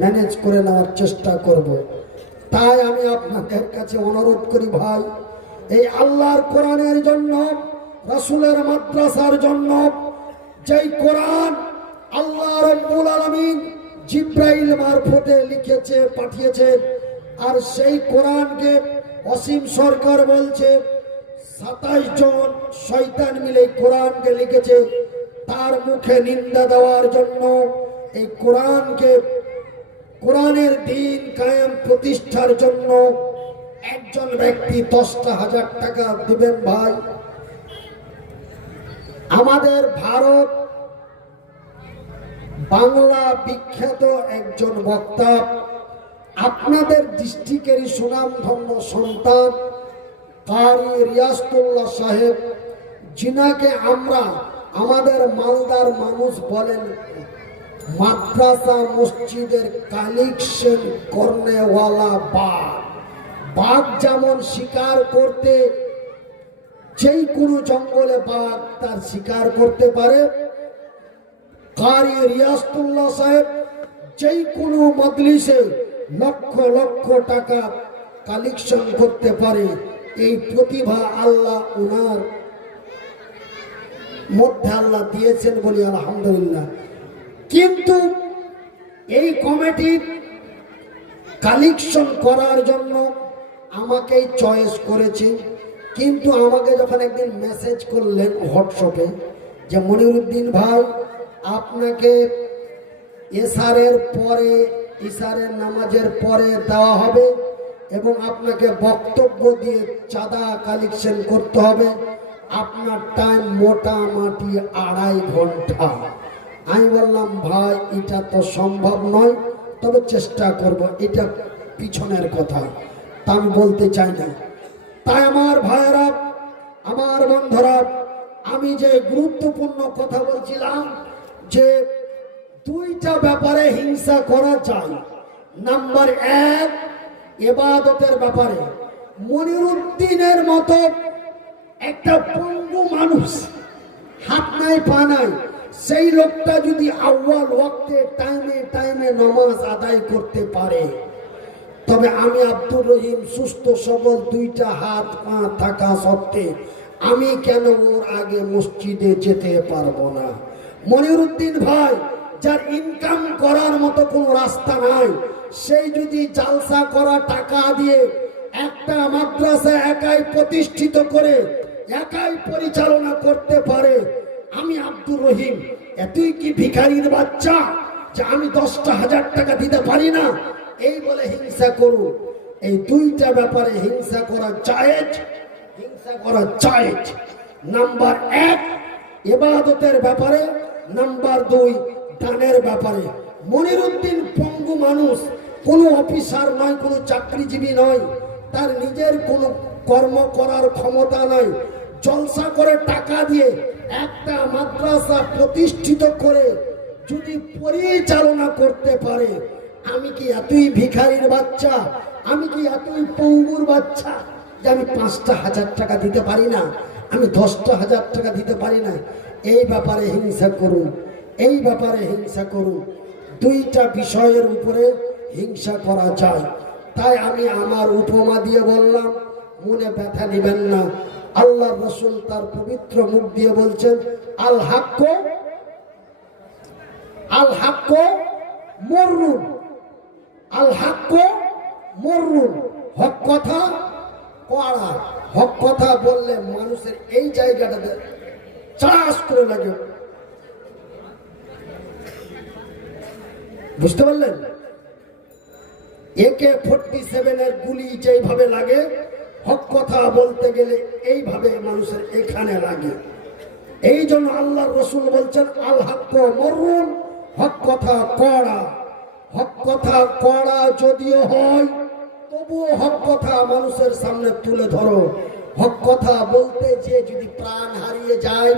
ম্যানেজ করে নেওয়ার চেষ্টা করব। তাই আমি আপনাদের কাছে অনুরোধ করি ভাই, এই আল্লাহর কোরআনের জন্য, রাসূলের মাদ্রাসার জন্য, যেই কোরআন আল্লাহ রাব্বুল আলামিন জিব্রাইল মারফতে লিখেছে, পাঠিয়েছেন, আর সেই কোরআনকে অসীম সরকার বলছে 27 জন শয়তান মিলে কোরআনকে লিখেছে, তার মুখে নিন্দা দেওয়ার জন্য এই কোরআনের দিন কায়েম প্রতিষ্ঠার জন্য একজন ব্যক্তি 10,000 টাকা দিবেন। ভাই, আমাদের ভারত বাংলা বিখ্যাত একজন বক্তা, আপনাদের ডিস্ট্রিক্টেরই সুনামধন্য সন্তান কারি রিয়াজতুল্লাহ সাহেব, যিনাকে আমরা আমাদের মালদার মানুষ বলেন মাদ্রাসা মসজিদের কালেকশন করনেওয়ালা বাঘ। যেমন শিকার করতে, যেই কোনো জঙ্গলে বাঘ তার শিকার করতে পারে, কারি রিয়াজতুল্লাহ সাহেব যেই কোনো মজলিসে লক্ষ লক্ষ টাকা কালেকশন করতে পারে। এই প্রতিভা আল্লাহ উনার মধ্যে আল্লাহ দিয়েছেন বলি আলহামদুলিল্লাহ। কিন্তু এই কমিটির কালেকশন করার জন্য আমাকেই চয়েস করেছে। কিন্তু আমাকে যখন একদিন মেসেজ করলেন হোয়াটসঅ্যাপে যে মনিরুদ্দিন ভাই, আপনাকে ইশারের নামাজের পরে দেওয়া হবে এবং আপনাকে বক্তব্য দিয়ে চাঁদা কালেকশন করতে হবে, আপনার টাইম মোটামুটি 2.5 ঘন্টা। আমি বললাম ভাই, এটা তো সম্ভব নয়, তবে চেষ্টা করব, এটা পিছনের কথা, তা আমি বলতে চাই না। তাই আমার ভাইয়েরা, আমার বন্ধুরা, আমি যে গুরুত্বপূর্ণ কথা বলছিলাম যে 2টা ব্যাপারে হিংসা করা যায়। নাম্বার 1, ইবাদতের ব্যাপারে। মনিরুদ্দিনের মতো একটা পঙ্গু মানুষ, হাত নাই পা নাই, সেই লোকটা যদি আউয়াল ওয়াক্তে টাইমে নামাজ আদায় করতে পারে, তবে আমি আব্দুর রহিম সুস্থ সবল 2টা হাত পা থাকা সত্ত্বে আমি কেন ওর আগে মসজিদে যেতে পারবো না? মনিরুদ্দিন ভাই, যার ইনকাম করার মতো কোনো রাস্তা নাই, সেই যদি জালসা করা টাকা দিয়ে একটা মাদ্রাসা একাই প্রতিষ্ঠিত করে একাই পরিচালনা করতে পারে, আমি আব্দুর রহিম এতই কি ভিখারির বাচ্চা যে আমি 10,000 টাকা দিতে পারি না, এই বলে হিংসা করুন। এই দুইটা ব্যাপারে হিংসা করা জায়েজ, হিংসা করা জায়েজ। নাম্বার 1 ইবাদতের ব্যাপারে, নাম্বার 2 দানের ব্যাপারে। মনিরুদ্দিন পঙ্গু মানুষ, কোনো অফিসার নয়, কোনো চাকরিজীবী নয়, তার নিজের কোনো কর্ম করার ক্ষমতা নাই। জলসা করে টাকা দিয়ে একটা মাদ্রাসা প্রতিষ্ঠিত করে যদি পরিচালনা করতে পারে, আমি কি এতই ভিখারির বাচ্চা, আমি কি এতই পঙ্গুর বাচ্চা যে আমি 5,000 টাকা দিতে পারি না, আমি 10,000 টাকা দিতে পারি না? এই ব্যাপারে হিংসা করুন, এই ব্যাপারে হিংসা করুন। দুইটা বিষয়ের উপরে হিংসা করা যায়। তাই আমি আমার উপমা দিয়ে বললাম, মনে ব্যথা নেবেন না। আল্লাহ রাসূল তার পবিত্র মুখ দিয়ে বলছেন, আল হাক্কু মররুন, আল হাক্কু মররুন। হক কথা কড়া, হক কথা বললে মানুষের এই জায়গাটাতে চাষ করে লাগে। বুঝতে পারলেন? AK-47 এর গুলি যেভাবে লাগে, হক কথা বলতে গেলে এইভাবে মানুষের এখানে লাগে। এই জন্য আল্লাহর রাসূল বলছেন, আল হাক্কু মররুন, হক কথা কড়া। হক কথা কড়া যদিও হয়, তবুও হক কথা মানুষের সামনে তুলে ধরো। হক কথা বলতে যে যদি প্রাণ হারিয়ে যায়,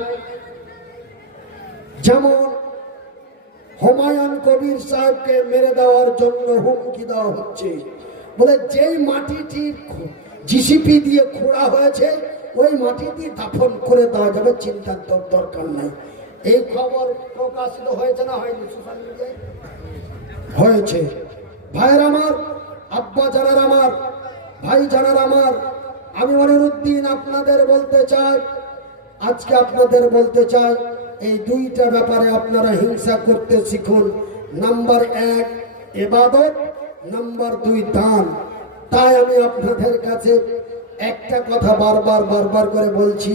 যেমন হুমায়ুন কবির সাহেবকে মেরে দেওয়ার জন্য হুমকি দেওয়া হচ্ছে, বলে যেই মাটিটি জিসিপি দিয়ে খোঁড়া হয়েছে ওই মাটিটি দাফন করে দেওয়া যাবে, চিন্তার দরকার নাই। এই খবর প্রকাশিত হয়েছে না হয়নি? সোশ্যাল মিডিয়ায় হয়েছে। ভাইয়ের আমার, আব্বা জানার আমার, ভাই জানার আমার, আমি মনিরুদ্দিন আপনাদের বলতে চাই, আজকে আপনাদের বলতে চাই, এই দুইটা ব্যাপারে আপনারা হিংসা করতে শিখুন। নাম্বার 1 ইবাদত, নাম্বার 2 দান। তাই আমি আপনাদের কাছে একটা কথা বারবার করে বলছি,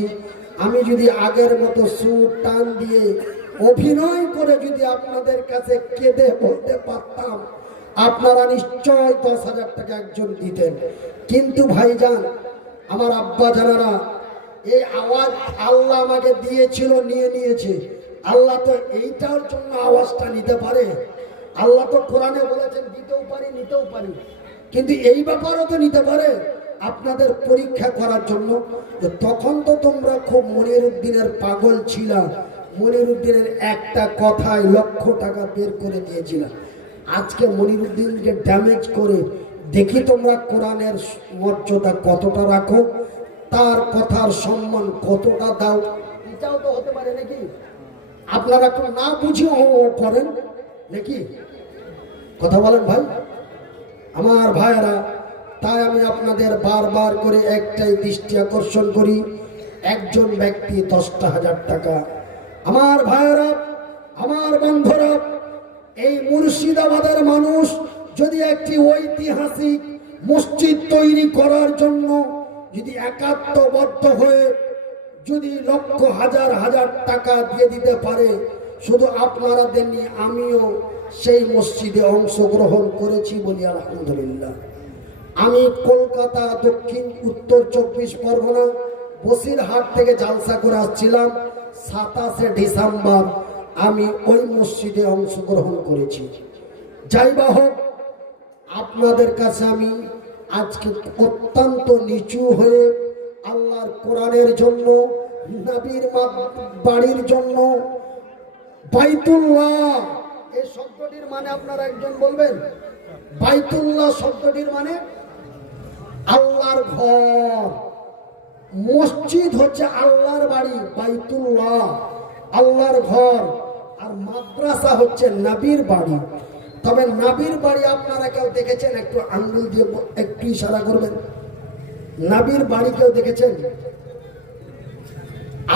আমি যদি আগের মতো সুর টান দিয়ে অভিনয় করে যদি আপনাদের কাছে কেঁদে বলতে পারতাম, আপনারা নিশ্চয় 10,000 টাকা একজন দিতেন। কিন্তু ভাইজান, আমার আব্বা জানারা, এই আওয়াজ আল্লাহ আমাকে দিয়েছিল, নিয়েছে। আল্লাহ তো এইটার জন্য আওয়াজটা নিতে পারে। আল্লাহ তো কোরআনে বলেছেন দিতেও পারি, নিতেও পারি, কিন্তু এই ব্যাপারও তো নিতে পারে আপনাদের পরীক্ষা করার জন্য। তখন তো তোমরা খুব মনিরুদ্দিনের পাগল ছিলা, মনিরুদ্দিনের একটা কথায় লক্ষ টাকা বের করে দিয়েছিলাম। আজকে মনিরুদ্দিনকে ড্যামেজ করে দেখি তোমরা কোরআনের মর্যাদা কতটা রাখো, তার কথার সম্মান কতটা দাও। এটাও তো হতে পারে নাকি? আপনারা তো না বুঝে ও করেন নাকি? কথা বলেন ভাই আমার, ভাইয়েরা। তাই আমি আপনাদের বারবার করে একটাই দৃষ্টি আকর্ষণ করি, একজন ব্যক্তি 10,000 টাকা। আমার ভাইয়েরা, আমার বন্ধুরা, এই মুর্শিদাবাদের মানুষ যদি একটি ঐতিহাসিক মসজিদ তৈরি করার জন্য যদি একাত্মবদ্ধ হয়ে যদি লক্ষ হাজার টাকা দিয়ে দিতে পারে, শুধু আপনারা দেননি, আমিও সেই মসজিদে অংশগ্রহণ করেছি বলি আলহামদুলিল্লাহ। আমি কলকাতা দক্ষিণ উত্তর 24 পরগনা বসিরহাট থেকে জালসা করে আসছিলাম। 27শে ডিসেম্বর আমি ওই মসজিদে অংশগ্রহণ করেছি। যাই বা হোক, আপনাদের কাছে আমি আজকে অত্যন্ত নিচু হয়ে আল্লাহর কোরআনের জন্য, নবীর বাড়ির জন্য, বাইতুল্লাহ এই শব্দটির মানে আপনারা একজন বলবেন? বাইতুল্লাহ শব্দটির মানে আল্লাহর ঘর। মসজিদ হচ্ছে আল্লাহর বাড়ি, বাইতুল্লাহ আল্লাহর ঘর, আর মাদ্রাসা হচ্ছে নবীর বাড়ি। তবে নবীর বাড়ি আপনারা কেউ দেখেছেন? একটু আঙ্গুল দিয়ে একটু ইশারা করবেন। নবীর বাড়ি কেউ দেখেছেন?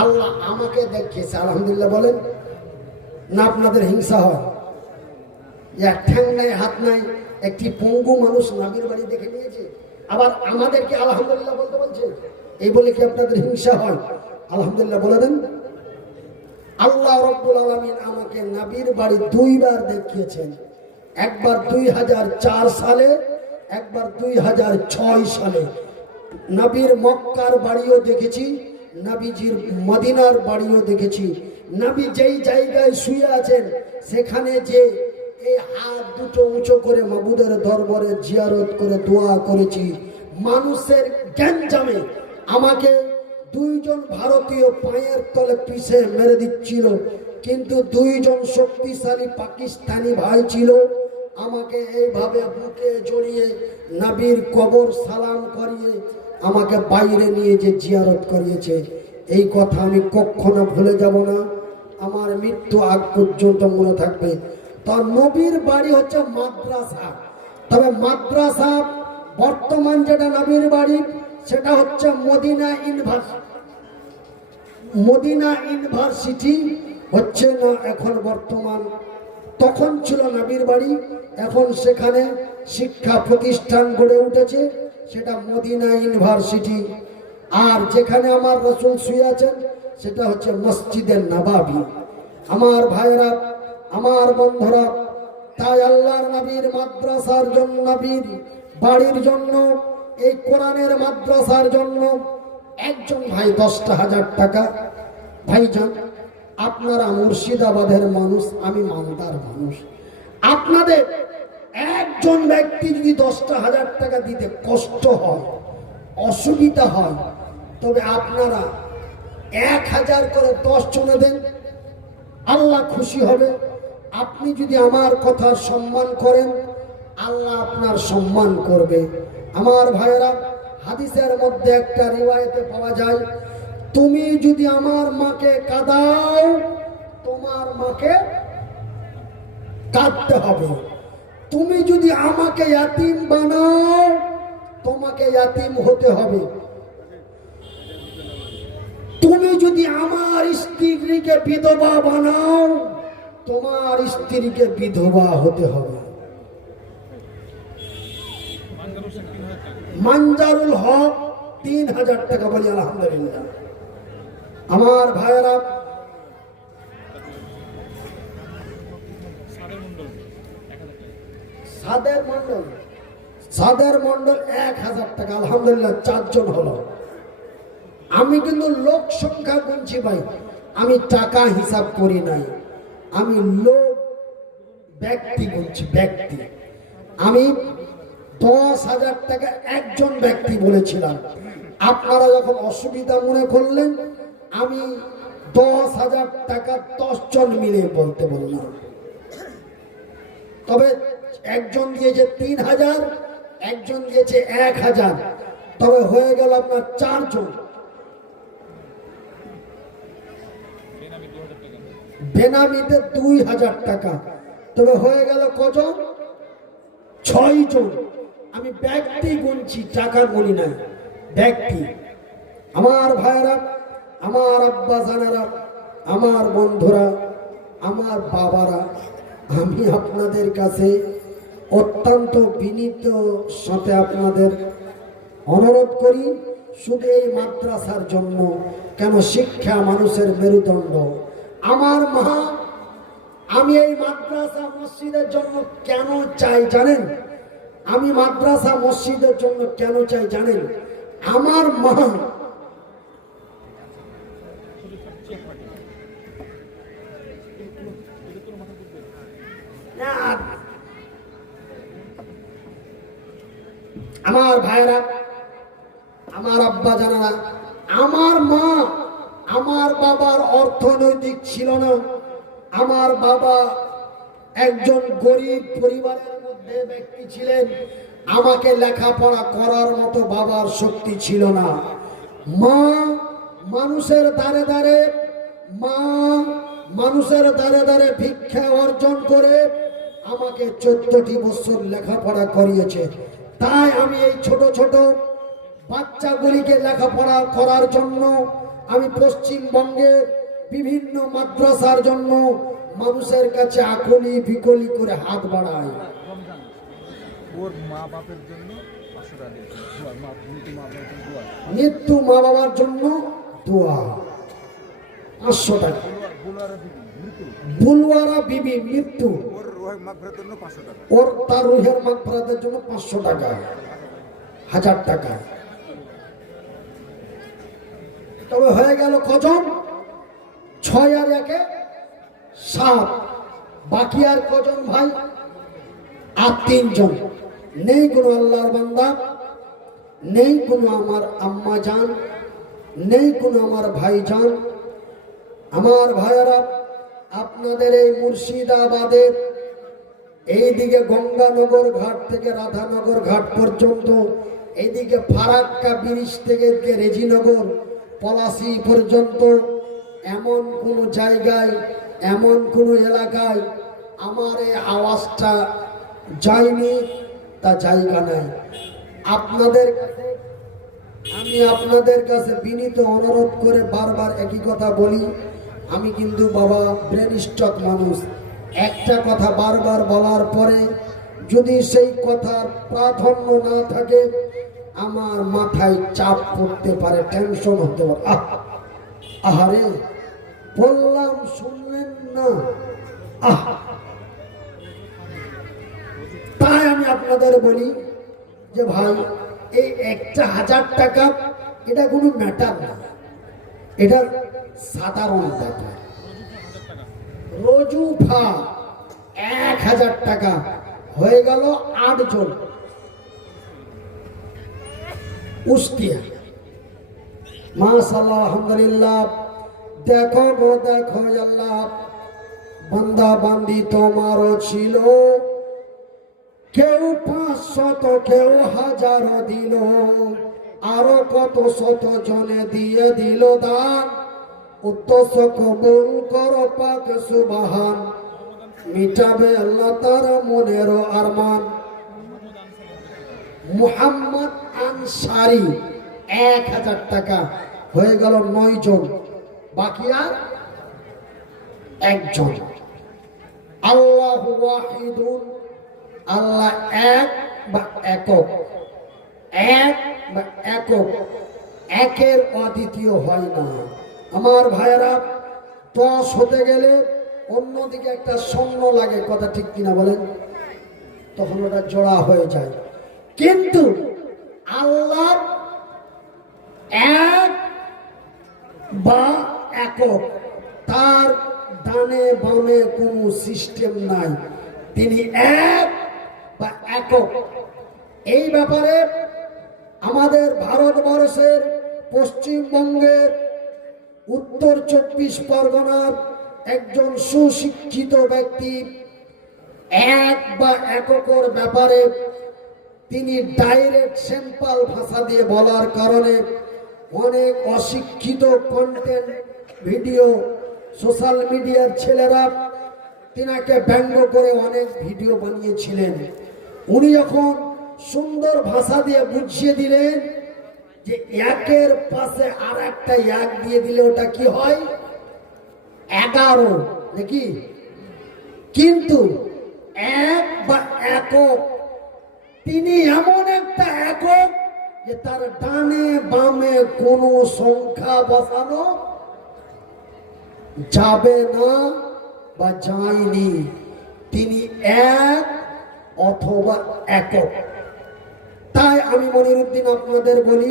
আল্লাহ আমাকে দেখিয়েছে, আলহামদুলিল্লাহ বলেন না। আপনাদের হিংসা হয়? এক ঠ্যাং নাই, হাত নাই, একটি পঙ্গু মানুষ নবীর বাড়ি দেখে নিয়েছে, আবার আমাদেরকে আলহামদুলিল্লাহ বলতে বলছে। এই বলে কি আপনাদের হিংসা হয়? আলহামদুলিল্লাহ বলে দেন। আল্লাহ রাব্বুল আলামিন আমাকে নবীর বাড়ি দুইবার দেখিয়েছেন, একবার 2004 সালে, একবার 2006 সালে। নবীর মক্কার বাড়িও দেখেছি, নবীজির মদিনার বাড়িও দেখেছি। নবী যেই জায়গায় শুয়ে আছেন সেখানে যে এই হাত দুটো উঁচু করে মাবুদের দরবারে জিয়ারত করে দোয়া করেছি। মানুষের গ্যাঞ্জামে আমাকে দুইজন ভারতীয় পায়ের তলে পিছে মেরে দিচ্ছিল, কিন্তু দুইজন শক্তিশালী পাকিস্তানি ভাই ছিল, আমাকে এইভাবে বুকে জড়িয়ে নবীর কবর সালাম করিয়ে আমাকে বাইরে নিয়ে যে জিয়ারত করিয়েছে। এই কথা আমি কখনো ভুলে যাব না, আমার মৃত্যু আগ পর্যন্ত মনে থাকবে। তার নবীর বাড়ি হচ্ছে মাদ্রাসা, তবে মাদ্রাসা বর্তমান যেটা নবীর বাড়ি সেটা হচ্ছে মদিনা ইউনিভার্সিটি হচ্ছে না এখন বর্তমান। তখন ছিল নবীর বাড়ি, এখন সেখানে শিক্ষা প্রতিষ্ঠান গড়ে উঠেছে, সেটা মদিনা ইউনিভার্সিটি। আর যেখানে আমার রাসূল শুয়ে আছেন সেটা হচ্ছে মসজিদে নববী। আমার ভাইরা, আমার বন্ধুরা, তাই আল্লাহর নবীর মাদ্রাসার জন্য, নবীর বাড়ির জন্য, এই কোরআনের মাদ্রাসার জন্য একজন ভাই 10,000 টাকা। ভাইজান, আপনারা মুর্শিদাবাদের মানুষ, আমি মালদার মানুষ, আপনাদের একজন ব্যক্তি যদি 10,000 টাকা দিতে কষ্ট হয়, অসুবিধা হয়, তবে আপনারা 1,000 করে 10 জনে দেন, আল্লাহ খুশি হবে। আপনি যদি আমার কথার সম্মান করেন, আল্লাহ আপনার সম্মান করবে। আমার ভাইয়েরা, হাদিসের মধ্যে একটা রিওয়ায়েতে পাওয়া যায়, তুমি যদি আমার মাকে কাঁদাও, তোমার মাকে কাঁদতে হবে। তুমি যদি আমাকে ইয়াতিম বানাও, তোমাকে ইয়াতিম হতে হবে। তুমি যদি আমার স্ত্রীকে বিধবা বানাও, তোমার স্ত্রীকে বিধবা হতে হবে। মানজারুল হক 3,000 টাকা, বলি আলহামদুলিল্লাহ। আমার ভাইয়েরা, সাদের মন্ডল 1,000 টাকা, আলহামদুলিল্লাহ, 4 জন হলো। আমি কিন্তু লোক সংখ্যা গুনছি ভাই, আমি টাকা হিসাব করি নাই, আমি লোক ব্যক্তি গুনছি, ব্যক্তি। আমি 10,000 টাকা একজন ব্যক্তি বলেছিলাম। আপনারা যখন অসুবিধা মনে করলেন, আমি 10,000 টাকা 10 জন মিলে বলতে বললাম। তবে একজন দিয়েছে 3,000, একজন দিয়েছে 1,000, তবে হয়ে গেল আপনার 4 জন। বেনামিতে 2,000 টাকা, তবে হয়ে গেল কজন? 6 জন। আমি ব্যক্তি গুনছি, টাকা গুনি নাই, ব্যক্তি। আমার ভাইরা, আমার আব্বা জানেরা, আমার বন্ধুরা, আমার বাবারা, আমি আপনাদের কাছে অত্যন্ত বিনীত সাথে আপনাদের অনুরোধ করি, শুধু এই মাদ্রাসার জন্য কেন, শিক্ষা মানুষের মেরুদণ্ড। আমার মা, আমি এই মাদ্রাসা মসজিদের জন্য কেন চাই জানেন? আমি মাদ্রাসা মসজিদের জন্য কেন চাই জানেন? আমার মা আমার ভাইরা, আমার আব্বা জানারা, আমার মা, আমার বাবার অর্থনৈতিক ছিল না। আমার বাবা একজন গরিব পরিবারের মধ্যে ব্যক্তি ছিলেন। আমাকে লেখাপড়া করার মতো বাবার শক্তি ছিল না। মা মানুষের দ্বারে দ্বারে, মা মানুষের দ্বারে দ্বারে ভিক্ষা অর্জন করে আমাকে 14টি বছর লেখাপড়া করিয়েছে। তাই আমি এই ছোট ছোট বাচ্চাগুলিকে লেখাপড়া করার জন্য আমি পশ্চিমবঙ্গের বিভিন্ন মাদ্রাসার জন্য মানুষের কাছে আকুলি বিকলি করে হাত বাড়াই। ওর মা বাপের জন্য মৃত্যু মা বাবার জন্য দোয়া, 500 টাকা। বুলওয়ারা বিবি মৃত্যু, ওর তার রুহের মাগফিরাতের জন্য 500 টাকা, 1000 টাকা। তবে হয়ে গেল কজন? 6 আর 1 7। বাকি আর কজন ভাই? আর 3 জন। নেই কোনো আল্লাহর বান্দা, নেই কোনো আমার আম্মা জান, নেই কোনো আমার ভাইজান। আমার ভাইয়েরা, আপনাদের এই মুর্শিদাবাদের এইদিকে গঙ্গানগর ঘাট থেকে রাধানগর ঘাট পর্যন্ত, এইদিকে ফারাক্কা ব্রিজ থেকে রেজিনগর পলাশী পর্যন্ত, এমন কোনো জায়গায়, এমন কোনো এলাকায় আমার এই আওয়াজটা যায়নি, তা জায়গা নাই। আমি আপনাদের কাছে বিনীত অনুরোধ করে বারবার একই কথা বলি, আমি কিন্তু বাবা ব্রেন স্ট্রোক মানুষ। একটা কথা বারবার বলার পরে যদি সেই কথার প্রাধান্য না থাকে, আমার মাথায় চাপ পড়তে পারে, টেনশন হতে পারে। আহারে বললাম, শুনলেন না? তাই আমি আপনাদের বলি যে ভাই, এই একটা 1000 টাকা এটা কোনো ম্যাটার না, এটা সাধারণ ব্যাপার। রজুফা 1000 টাকা হয়ে গেল 8 জন। উস্তিয়া মাশাআল্লাহ, আলহামদুলিল্লাহ। দেখো গো দেখো আল্লাহ, বান্দা বান্দি তোমারও ছিল, কেউ 500 কেউ 1000 দিল, আরো কত শত জনে দিয়ে দিল দান। উদ্দেশ্য কবুল করো পাক সুবহান, মিটাবে আল্লাহ তার মনের আরমান। মুহাম্মদ আনসারী 1000 টাকা হয়ে গেল 9 জন। বাকি আর 1 জন। আল্লাহু ওয়াহিদুন, আল্লাহ এক বা একক, এক বা একক, একের অদ্বিতীয় হয় না। আমার ভাইয়েরা, 10 হতে গেলে অন্যদিকে একটা শূন্য লাগে, কথা ঠিক কিনা বলেন? তখন ওটা জোড়া হয়ে যায়। কিন্তু আল্লাহ এক বা একক, তার ডানে বামে কোনো সিস্টেম নাই, তিনি এক বা একক। এই ব্যাপারে আমাদের ভারতবর্ষের পশ্চিমবঙ্গের উত্তর 24 পরগনার একজন সুশিক্ষিত ব্যক্তি এক বা এককের ব্যাপারে তিনি ডাইরেক্ট সিম্পল ভাষা দিয়ে বলার কারণে অনেক অশিক্ষিত কন্টেন্ট ভিডিও সোশ্যাল মিডিয়ার ছেলেরা তিনাকে ব্যঙ্গ করে অনেক ভিডিও বানিয়েছিলেন। উনি যখন সুন্দর ভাষা দিয়ে বুঝিয়ে দিলেন যে একের পাশে আর একটা এক দিয়ে দিলে ওটা কি হয়? 11 নাকি? কিন্তু এক বা একক, তিনি এমন একটা একক যে তার ডানে বামে কোনো সংখ্যা বসানো যাবে না বা যায়নি। তিনি এক অথবা একক। তাই আমি মনিরুদ্দিন আপনাদের বলি,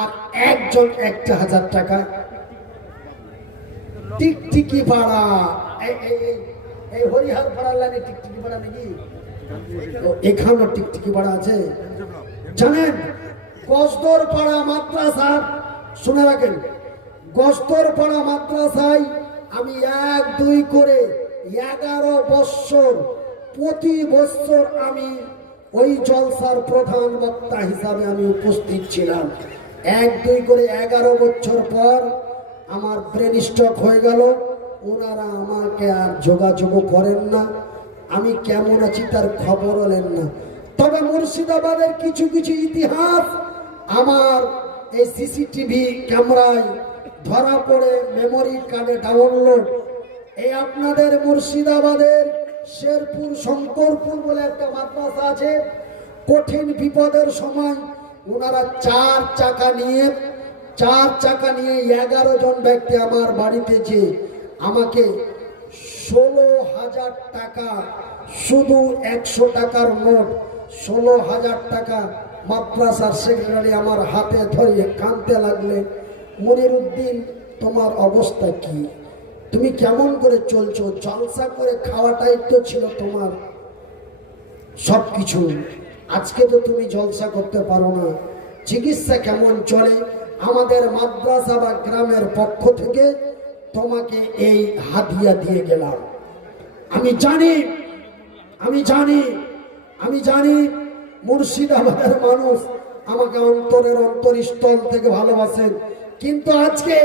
আর একজন 1000 টাকা। টিকটিকি পাড়া, এই হরিহার পাড়ার লাইনে টিকটিকি পাড়া নাকি? এখানেও টিকটিকি পাড়া আছে জানেন? গজদর পাড়া মাদ্রাসা, শুনে রাখেন, গজদর পাড়া মাদ্রাসায় আমি 1-2 করে 11 বৎসর, প্রতি বৎসর আমি ওই জলসার প্রধান বক্তা হিসাবে আমি উপস্থিত ছিলাম। 1-2 করে 11 বছর পর আমার ব্রেন স্ট্রোক হয়ে গেল। ওনারা আমাকে আর যোগাযোগ করেন না, আমি কেমন আছি তার খবরও নেন না। তবে মুর্শিদাবাদের কিছু কিছু ইতিহাস আমার এই সিসিটিভি ক্যামেরায় ধরা পড়ে, মেমোরি কার্ডে ডাউনলোড। এই আপনাদের মুর্শিদাবাদের শেরপুর শঙ্করপুর বলে একটা মাদ্রাসা আছে। কঠিন বিপদের সময় ওনারা 4 চাকা নিয়ে 11 জন ব্যক্তি আমার বাড়িতে যে আমাকে 16,000 টাকা, শুধু 100 টাকার নোট 16,000 টাকা মাদ্রাসার সেক্রেটারি আমার হাতে ধরিয়ে কাঁদতে লাগলে, মনিরুদ্দিন তোমার অবস্থা কি, তুমি কেমন করে চলছো, জলসা করে খাওয়াটাই তো ছিল তোমার সব কিছু, আজকে তো তুমি জলসা করতে পারো না, চিকিৎসা কেমন চলে, আমাদের মাদ্রাসা বা গ্রামের পক্ষ থেকে তোমাকে এই হাদিয়া দিয়ে গেলাম। আমি জানি আমি জানি আমি জানি মুর্শিদাবাদের মানুষ আমাকে অন্তরের অন্তরস্থল থেকে ভালোবাসেন, কিন্তু আজকে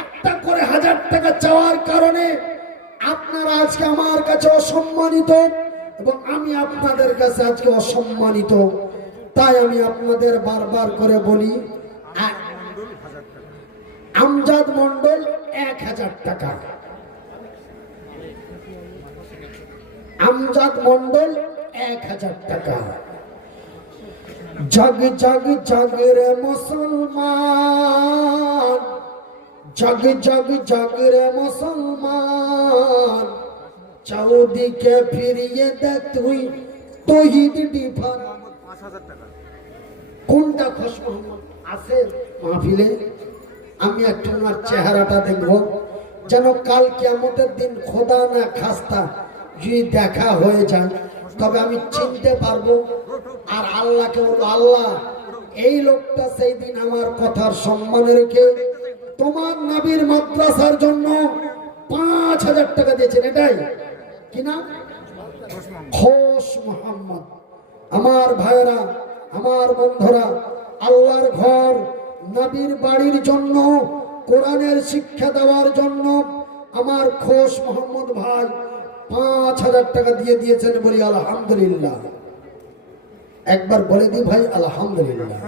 একটা করে 1000 টাকা চাওয়ার কারণে আপনারা আজকে আমার কাছে অসম্মানিত এবং আমি আপনাদের কাছে আজকে অসম্মানিত। তাই আমি আপনাদের বারবার করে বলি, আমজাদ মন্ডল 1000 টাকা, আমজাদ মন্ডল 1000 টাকা। জগ জগ জগ রে মুসলমান, জগ জগ জগ রে মুসলমান, চৌদিকে ফিরিয়ে দেখ তুই তৌহিদ ডিফার। কোনটা খোশ মোহাম্মদ আছে মাহফিলে? আমি একটু ওনার চেহারাটা দেখবো, যেন কাল কিয়ামতের দিন খোদা না খাস্তা যদি দেখা হয়ে যায় তবে আমি চিনতে পারবো আর আল্লাহকে বলবো, আল্লাহ এই লোকটা সেই দিন আমার কথার সম্মান রেখে তোমার নবীর মাদ্রাসার জন্য 5,000 টাকা দিয়েছেন, এটাই কিনা? খোশ মোহাম্মদ। আমার ভাইরা, আমার বন্ধুরা, আল্লাহর ঘর নবীর বাড়ির জন্য, কোরআনের শিক্ষা দেওয়ার জন্য আমার খোশ মোহাম্মদ ভাই 5,000 টাকা দিয়ে দিয়েছেন, বলি আলহামদুলিল্লাহ। একবার বলে দি ভাই আলহামদুলিল্লাহ,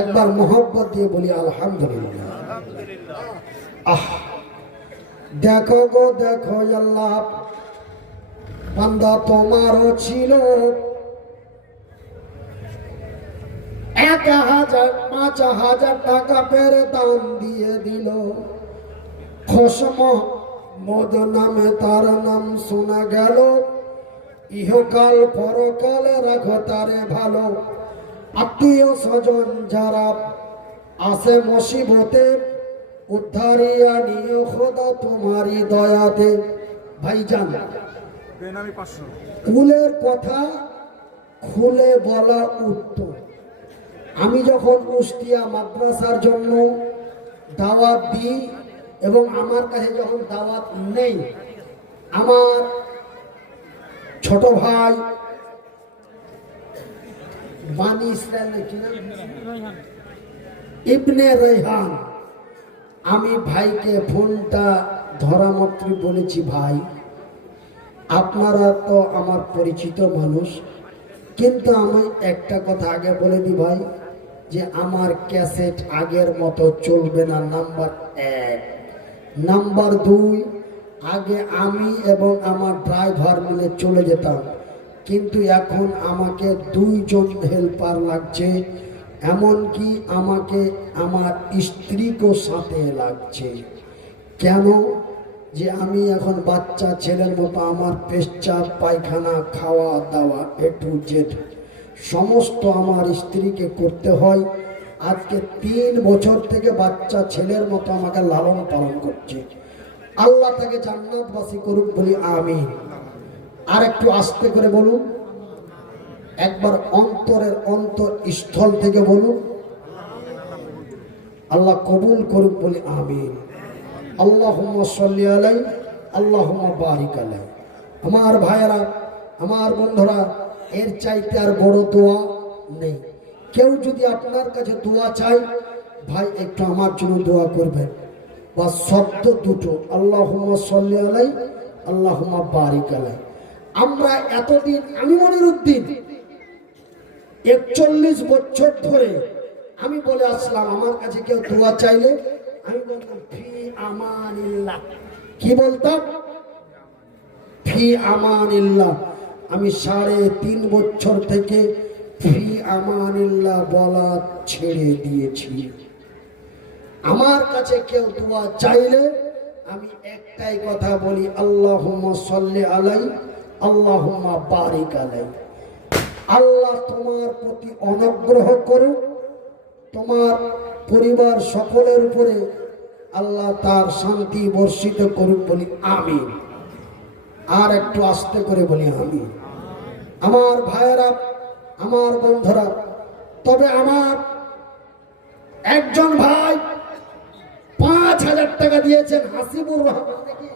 একবার মোহব্বত দিয়ে বলি আলহামদুলিল্লাহ। আহ দেখো গো দেখো আল্লাহ, বান্দা তোমারও ছিল 1,000 5,000 টাকা পেরে দান দিয়ে দিল। খোশ মোহাম্মদ নামে তার নাম শোনা গেল, ইহকাল পরকালে রাখো তারে ভালো। আত্মীয় স্বজন যারা আসে মুসিবতে, উদ্ধারিয়া নিও খোদা তোমারই দয়াতে। ভাইজান, কুলের কথা খুলে বলা উত্তম। আমি যখন কুষ্টিয়া মাদ্রাসার জন্য দাওয়াত দিই এবং আমার কাছে যখন দাওয়াত নেই, আমার ছোট ভাই বানি ইবনে রায়হান, আমি ভাইকে ফোনটা ধরা মাত্র বলেছি, ভাই আপনারা তো আমার পরিচিত মানুষ, কিন্তু আমি একটা কথা আগে বলে দিই ভাই, যে আমার ক্যাসেট আগের মতো চলবে না। নাম্বার 1, নাম্বার 2, আগে আমি এবং আমার ড্রাইভার মিলে চলে যেতাম, কিন্তু এখন আমাকে 2 জন হেল্পার লাগছে, এমনকি আমাকে আমার স্ত্রীকেও সাথে লাগছে। কেন? যে আমি এখন বাচ্চা ছেলের মতো আমার পেশাব পায়খানা খাওয়া দাওয়া A to Z সমস্ত আমার স্ত্রীকে করতে হয়। আজকে 3 বছর থেকে বাচ্চা ছেলের মতো আমাকে লালন পালন করছে। আল্লাহ তাকে জান্নাতবাসী করুক, বলি আমিন। আর একটু আস্তে করে বলুন, একবার অন্তরের অন্তরস্থল থেকে বলুন, আল্লাহ কবুল করুক, বলি আমিন। আল্লাহুম্মা সাল্লি আলাই, আল্লাহুম্মা বারিক আলাই। আমার ভাইয়েরা, আমার বন্ধুরা, এর চাইতে আর বড় দোয়া নেই। কেউ যদি আপনার কাছে দোয়া চাই, ভাই একটু আমার জন্য দোয়া করবেন, বা শব্দ দুটো, আল্লাহুম্মা সাল্লি আলাই, আল্লাহুম্মা বারিক আলাই। আমরা এতদিন, আমি মনিরুদ্দিন 41 বছর ধরে আমি বলে আসলাম, আমার কাছে কেউ দোয়া চাইলে আমি বলতাম ফি আমানিল্লাহ। কি বলতাম? ফি আমানিল্লাহ। আমি 3.5 বছর থেকে ফি আমানিল্লাহ বলা ছেড়ে দিয়েছি। আমার কাছে কেউ দোয়া চাইলে আমি একটাই কথা বলি, আল্লাহুম্মা সাল্লি আলাই, আল্লাহুম্মা বারিক আলাই। আল্লাহ তোমার প্রতি অনুগ্রহ করুক, তোমার পরিবার সকলের উপরে আল্লাহ তার শান্তি বর্ষিত করুক বলি আমিন। আর একটু আস্তে করে বলি আমিন। আমার ভাইয়েরা, আমার বন্ধুরা, তবে আমার একজন ভাই 5,000 টাকা দিয়েছেন, হাসিবুর রহমান নাকি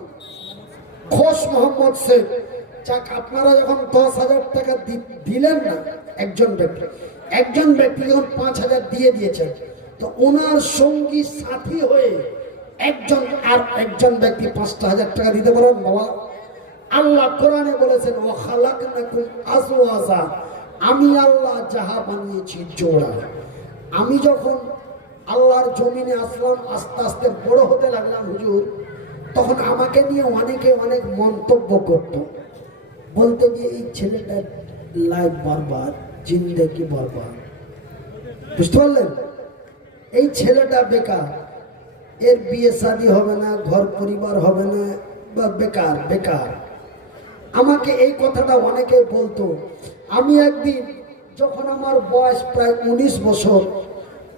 খোশ মোহাম্মদ শেখ। যাক, আপনারা যখন 10,000 টাকা দিলেন না, একজন ব্যক্তি যখন 5,000 দিয়ে দিয়েছেন, তো ওনার সঙ্গী সাথী হয়ে একজন ব্যক্তি 5,000 টাকা দিতে পারেন। বাবা, আল্লাহ কোরআনে বলেছেন, ওয়া খালাকনাকুম আজওয়াজা, আমি আল্লাহ যাহা বানিয়েছি জোড়া। আমি যখন আল্লাহর জমিনে আসলাম, আস্তে আস্তে বড় হতে লাগলাম হুজুর, তখন আমাকে নিয়ে অনেকে অনেক মন্তব্য করত, বলতে গিয়ে এই ছেলেটার লাইফ বরবাদ, জিন্দেগি বরবাদ। বুঝতে পারলেন? এই ছেলেটা বেকার, এর বিয়ে শাদী হবে না, ঘর পরিবার হবে না, বা বেকার। আমাকে এই কথাটা অনেকে বলতো। আমি একদিন যখন আমার বয়স প্রায় 19 বছর,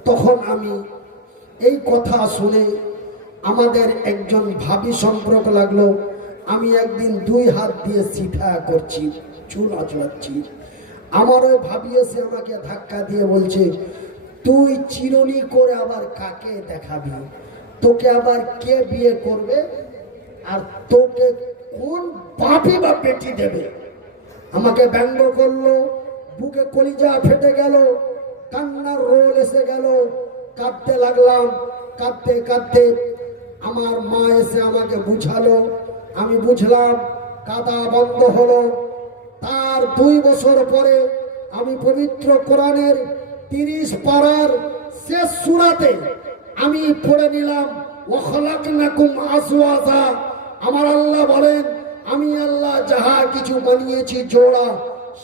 তখন আমি এই কথা শুনে আমাদের একজন ভাবি সম্পর্ক লাগলো। আমি একদিন 2 হাত দিয়ে সিধা করছি, চুল আঁচড়াচ্ছি। আমার ওই ভাবি এসে আমাকে ধাক্কা দিয়ে বলছে, তুই চিরুনি করে আবার কাকে দেখাবি? তোকে আবার কে বিয়ে করবে? আর তোকে কোন বাপি বা বেটি দেবে? আমাকে ব্যঙ্গ করলো, বুকে কলিজা ফেটে গেল, কান্নার রোল এসে গেল, কাঁদতে লাগলাম। কাঁদতে আমার মা এসে আমাকে বুঝালো, আমি বুঝলাম, কাঁদা বন্ধ হলো। তার 2 বছর পরে আমি পবিত্র কোরআনের 30 পারার শেষ সূরাতে আমি পড়ে নিলাম, ওয়া খালাকনাকুম আজওয়াজা। আমার আল্লাহ বলেন, আমি আল্লাহ যাহা কিছু বানিয়েছি জোড়া।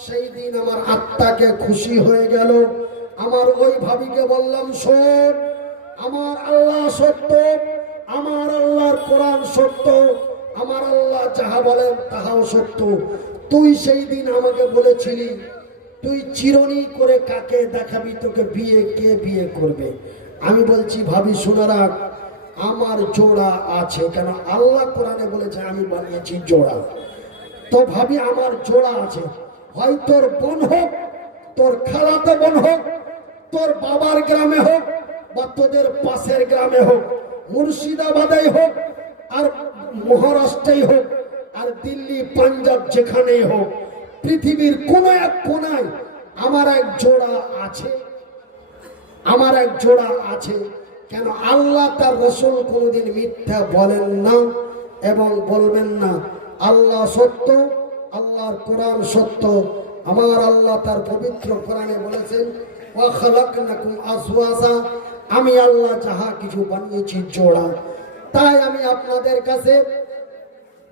সেই দিন আমার আত্মাকে খুশি হয়ে গেল। আমার ওই ভাবিকে বললাম, শোন, আমার আল্লাহ সত্য, আমার আল্লাহর কোরআন সত্য, আমার আল্লাহ যাহা বলেন তাহাও সত্য। তুই সেই দিন আমাকে বলেছিলি, তুই চিরুনি করে কাকে দেখাবি, তোকে কে বিয়ে করবে? আমি বলছি, ভাবি শোনা রাখ, আমার জোড়া আছে। কেন? আল্লাহ কোরআনে বলেছে আমি বানিয়েছি জোড়া। তো ভাবি, আমার জোড়া আছে। হয় তোর বোন হোক, তোর খালাতো বোন হোক, তোর বাবার গ্রামে হোক, বা তোদের পাশের গ্রামে হোক, মুর্শিদাবাদে হোক, আর মহারাষ্ট্রেই হোক, আর দিল্লি, পাঞ্জাব, যেখানেই হোক, পৃথিবীর কোনো এক কোনায় আমার এক জোড়া আছে। আমার এক জোড়া আছে। কেন? আল্লাহ তার রাসূল কোনোদিন মিথ্যা বলেন না এবং বলবেন না। আল্লাহ সত্য, আল্লাহর কোরআন সত্য। আমার আল্লাহ তার পবিত্র কোরআনে বলেছেন, ওয়া খালাকনাকুম আজওয়াজা, আমি আল্লাহ যাহা কিছু বানিয়েছি জোড়া। তাই আমি আপনাদের কাছে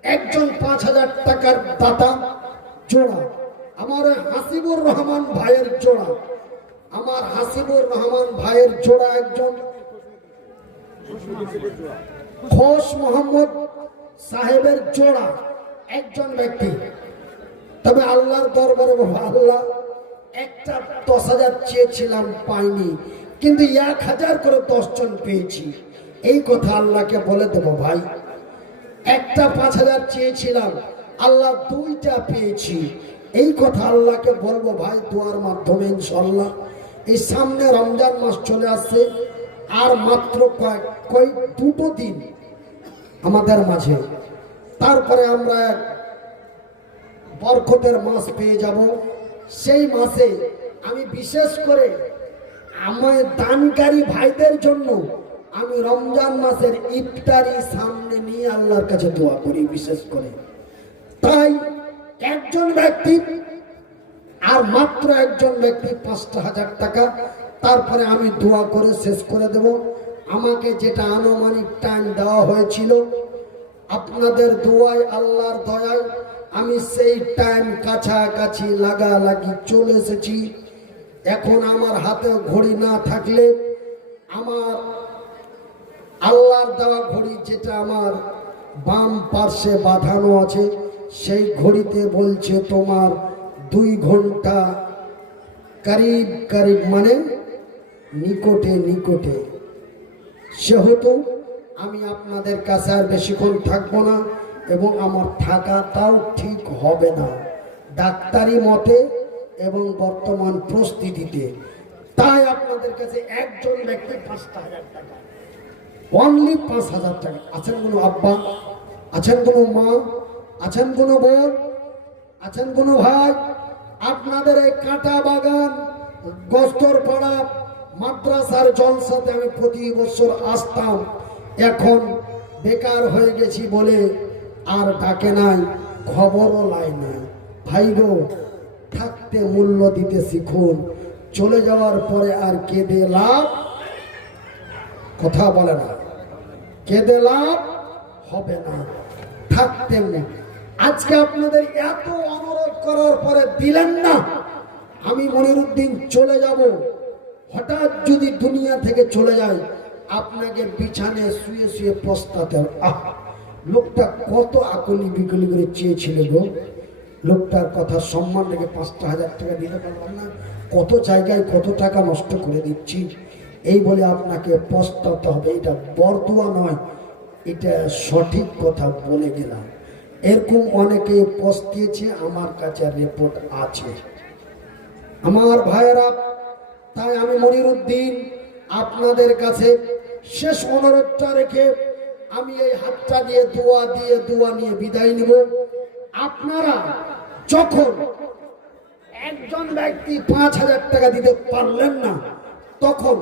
একজন 5,000 টাকার দাতা জোড়া, আমার হাসিবুর রহমান ভাইয়ের জোড়া, আমার হাসিবুর রহমান ভাইয়ের জোড়া, একজন খোশ মোহাম্মদ সাহেবের জোড়া, একজন ব্যক্তি। তবে আল্লাহর দরবারে আল্লাহ একটা 10,000 চেয়েছিলাম, পাইনি, কিন্তু 1,000 করে 10 জন পেয়েছি। এই কথা আল্লাহকে বলে দেবো, ভাই, একটা 5,000 চেয়েছিলাম, আল্লাহ 2টা পেয়েছি। এই কথা আল্লাহকে বলবো, ভাই, দোয়ার মাধ্যমে ইনশাআল্লাহ। এই সামনে রমজান মাস চলে আসছে, আর মাত্র কয়েক 2টো দিন আমাদের মাঝে, তারপরে আমরা এক বরকতের মাস পেয়ে যাব। সেই মাসে আমি বিশেষ করে আমার দানকারী ভাইদের জন্য আমি রমজান মাসের ইফতারি সামনে নিয়ে আল্লাহর কাছে দোয়া করি বিশেষ করে। তাই একজন ব্যক্তি, আর মাত্র একজন ব্যক্তি 5,000 টাকা, তারপরে আমি দোয়া করে শেষ করে দেব। আমাকে যেটা আনুমানিক টাইম দেওয়া হয়েছিল, আপনাদের দোয়ায়, আল্লাহর দয়ায় আমি সেই টাইম কাছাকাছি লাগালাগি চলে এসেছি। এখন আমার হাতে ঘড়ি না থাকলে আমার আল্লাহর দেওয়া ঘড়ি, যেটা আমার বাম পার্শ্বে বাঁধানো আছে, সেই ঘড়িতে বলছে তোমার 2 ঘন্টা করিব করিব, মানে নিকটে নিকটে। সেহেতু আমি আপনাদের কাছে আর বেশিক্ষণ থাকবো না, এবং আমার থাকাটাও ঠিক হবে না ডাক্তারি মতে এবং বর্তমান পরিস্থিতিতে। তাই আপনাদের কাছে একজন ব্যক্তি 5,000 টাকা, অনলি 5,000 টাকা। আছেন কোনো আব্বা, আছেন কোনো মা, আছেন কোনো বোন, আছেন কোনো ভাই? আপনাদের এই কাঁটা বাগান গস্তরপাড়া মাদ্রাসার জলসাতে আমি প্রতি বছর আসতাম, এখন বেকার হয়ে গেছি বলে আর ডাকে নাই, খবরও লাই নাই। ভাই গো, থাকতে মূল্য দিতে শিখুন, চলে যাওয়ার পরে আর কেঁদে লাভ, কথা বলে না, কেঁদে লাভ হবে না। থাকতে আজকে আপনাদের এত অনুরোধ করার পরে দিলেন না। আমি মনিরুদ্দিন চলে যাব, হঠাৎ যদি দুনিয়া থেকে চলে যায়, আপনাকে বিছানে শুয়ে শুয়ে পস্তাতে হবে। লোকটা কত আকলি বিকলি করে চেয়েছিল গো, লোকটার কথা সম্মান রেখে 5,000 টাকা দিতে পারলাম না, কত জায়গায় কত টাকা নষ্ট করে দিচ্ছি, এই বলে আপনাকে পস্তাতে হবে। এটা বরদুয়া নয়, এটা সঠিক কথা বলে গেলাম। এরকম অনেকে পস্তিয়েছে, আমার কাছে রিপোর্ট আছে আমার ভাইয়েরা। তাই আমি মনিরুদ্দিন আপনাদের কাছে শেষ অনুরোধটা রেখে আমি এই হাতটা দিয়ে দোয়া নিয়ে বিদায় নিব। আপনারা যখন একজন ব্যক্তি 5,000 টাকা দিতে পারলেন না, তখন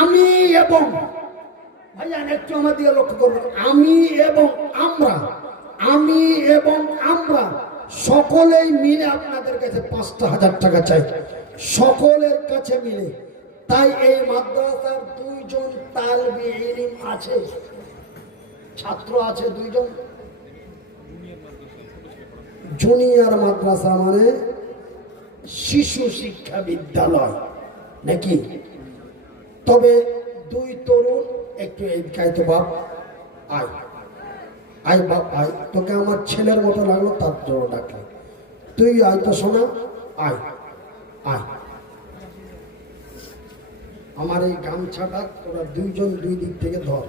আমি এবং ভাইজান একটু আমার দিকে লক্ষ্য করবেন, আমি এবং আমরা সকলেই মিলে আপনাদের কাছে 5,000 টাকা চাই, সকলের কাছে মিলে। তাই এই মাদ্রাসার 2 জন তালবে ইলম আছে, ছাত্র আছে 2 জন। জুনিয়র মাদ্রাসা মানে শিশু শিক্ষা বিদ্যালয় নাকি? তবে 2 তরুণ একটু এদিকে তো বাপ, আয় বাপ আয়, তোকে আমার ছেলের মতো লাগলো, তার জন্য ডাকলাম, তুই আয় তো শোনা, আয় আয়। আমার এই গামছাটা তোরা 2 জন 2 দিক থেকে ধর।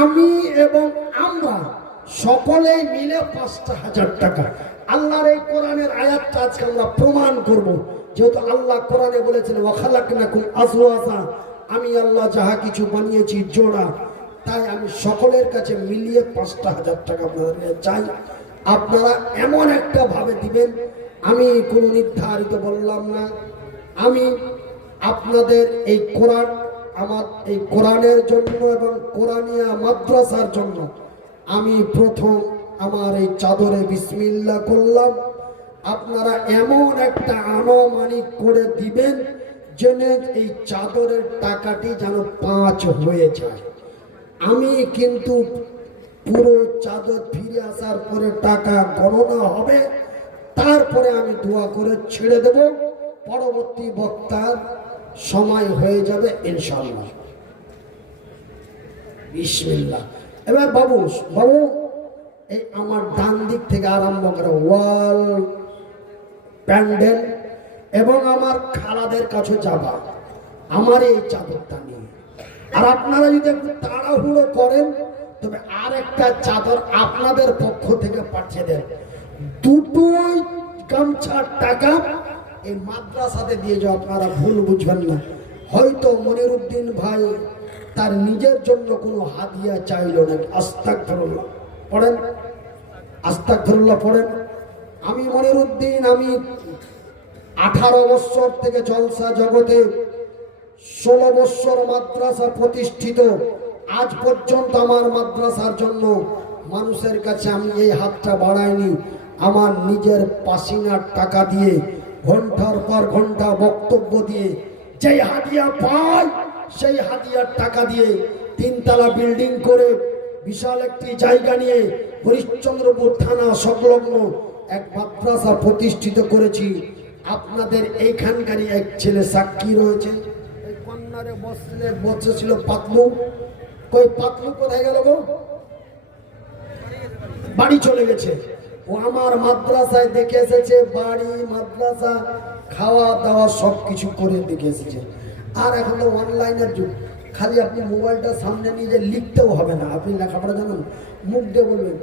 আমি এবং আমরা সকলেই মিলে 5,000 টাকা। আল্লাহর এই কোরআনের আয়াতটা আজকে আমরা প্রমাণ করব, যেহেতু আল্লাহ কোরআনে বলেছেন ওয়াখালাকনাকুম আজওয়াজা, আমি আল্লাহ যাহা কিছু বানিয়েছি জোড়া। তাই আমি সকলের কাছে মিলিয়ে 5,000 টাকা আপনাদের চাই। আপনারা এমন একটা ভাবে দিবেন, আমি কোনো নির্ধারিত বললাম না, আমি আপনাদের এই কোরআন, আমার এই কোরআনের জন্য এবং কোরআনিয়া মাদ্রাসার জন্য আমি প্রথম আমার এই চাদরে বিসমিল্লাহ করলাম। আপনারা এমন একটা আনুমানিক করে দিবেন যেন এই চাদরের টাকাটি যেন 5 হয়ে যায়। আমি কিন্তু পুরো চাদর ফিরে আসার পরে টাকা গণনা হবে, তারপরে আমি দোয়া করে ছেড়ে দেব, পরবর্তী বক্তার সময় হয়ে যাবে ইনশাআল্লাহ। বিসমিল্লাহ। এবার বাবু এই আমার ডান দিক থেকে আরম্ভ করে ওয়াল প্যান্ডেল এবং আমার খালাদের কাছে যাবা আমার এই চাদরটা নিয়ে। আর আপনারা যদি একটু তাড়াহুড়ো করেন, তবে আর একটা চাদর আপনাদের পক্ষ থেকে পাঠিয়ে দেন। 2টোই গামছার টাকা এই মাদ্রাসাতে দিয়ে যাও, আপনারা ভুল বুঝবেন না। হয়তো মনিরুদ্দিন ভাই তার নিজের জন্য কোনো হাদিয়া চাইল না। আস্তাগফিরুল্লাহ পড়েন, আস্তাগফিরুল্লাহ পড়েন। আমি মনিরুদ্দিন, আমি 18 বছর থেকে জলসা জগতে, 16 বছর মাদ্রাসা প্রতিষ্ঠিত। আজ পর্যন্ত আমার মাদ্রাসার জন্য মানুষের কাছে আমি এই হাতটা বাড়াইনি। আমার নিজের পাসিনার টাকা দিয়ে, ঘন্টার পর ঘন্টা বক্তব্য দিয়ে যেই হাদিয়া পাই, সেই হাদিয়ার টাকা দিয়ে 3 তলা বিল্ডিং করে বিশাল একটি জায়গা নিয়ে হরিশ্চন্দ্রপুর থানা সংলগ্ন এক মাদ্রাসা প্রতিষ্ঠিত করেছি। আপনাদের এইখানকারই এক ছেলে সাক্ষী রয়েছে, এই কন্যা চেয়ারে বসেছিল পাতলু। কই পাতলু কোথায় গেল গো? বাড়ি চলে গেছে। ও আমার মাদ্রাসায় দেখে এসেছে, বাড়ি মাদ্রাসা খাওয়া দাওয়া সবকিছু করে দেখে এসেছে। আর এখন তো অনলাইনের যুগ, খালি আপনি মোবাইলটা সামনে নিয়ে যে লিখতেও হবে না, আপনি লেখাপড়া জানেন, মুখ দিয়ে বলবেন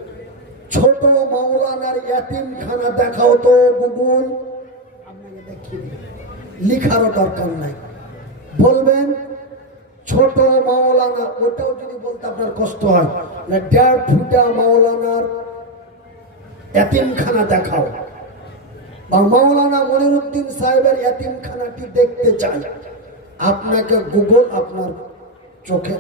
ছোট মাওলানার ইয়াতিমখানা দেখাও তো গুগল, আপনাকে দেখিয়ে দিবে, লিখারও দরকার নাই। বলবেন ছোট মাওলানা, ওটাও যদি বলতে আপনার কষ্ট হয় না, 1.5 ফুটা মাওলানার ইয়াতিমখানা দেখাও, বা মাওলানা মনিরুদ্দিন সাহেবের ইয়াতিমখানাটি দেখতে চাই, আপনাকে গুগল আপনার চোখে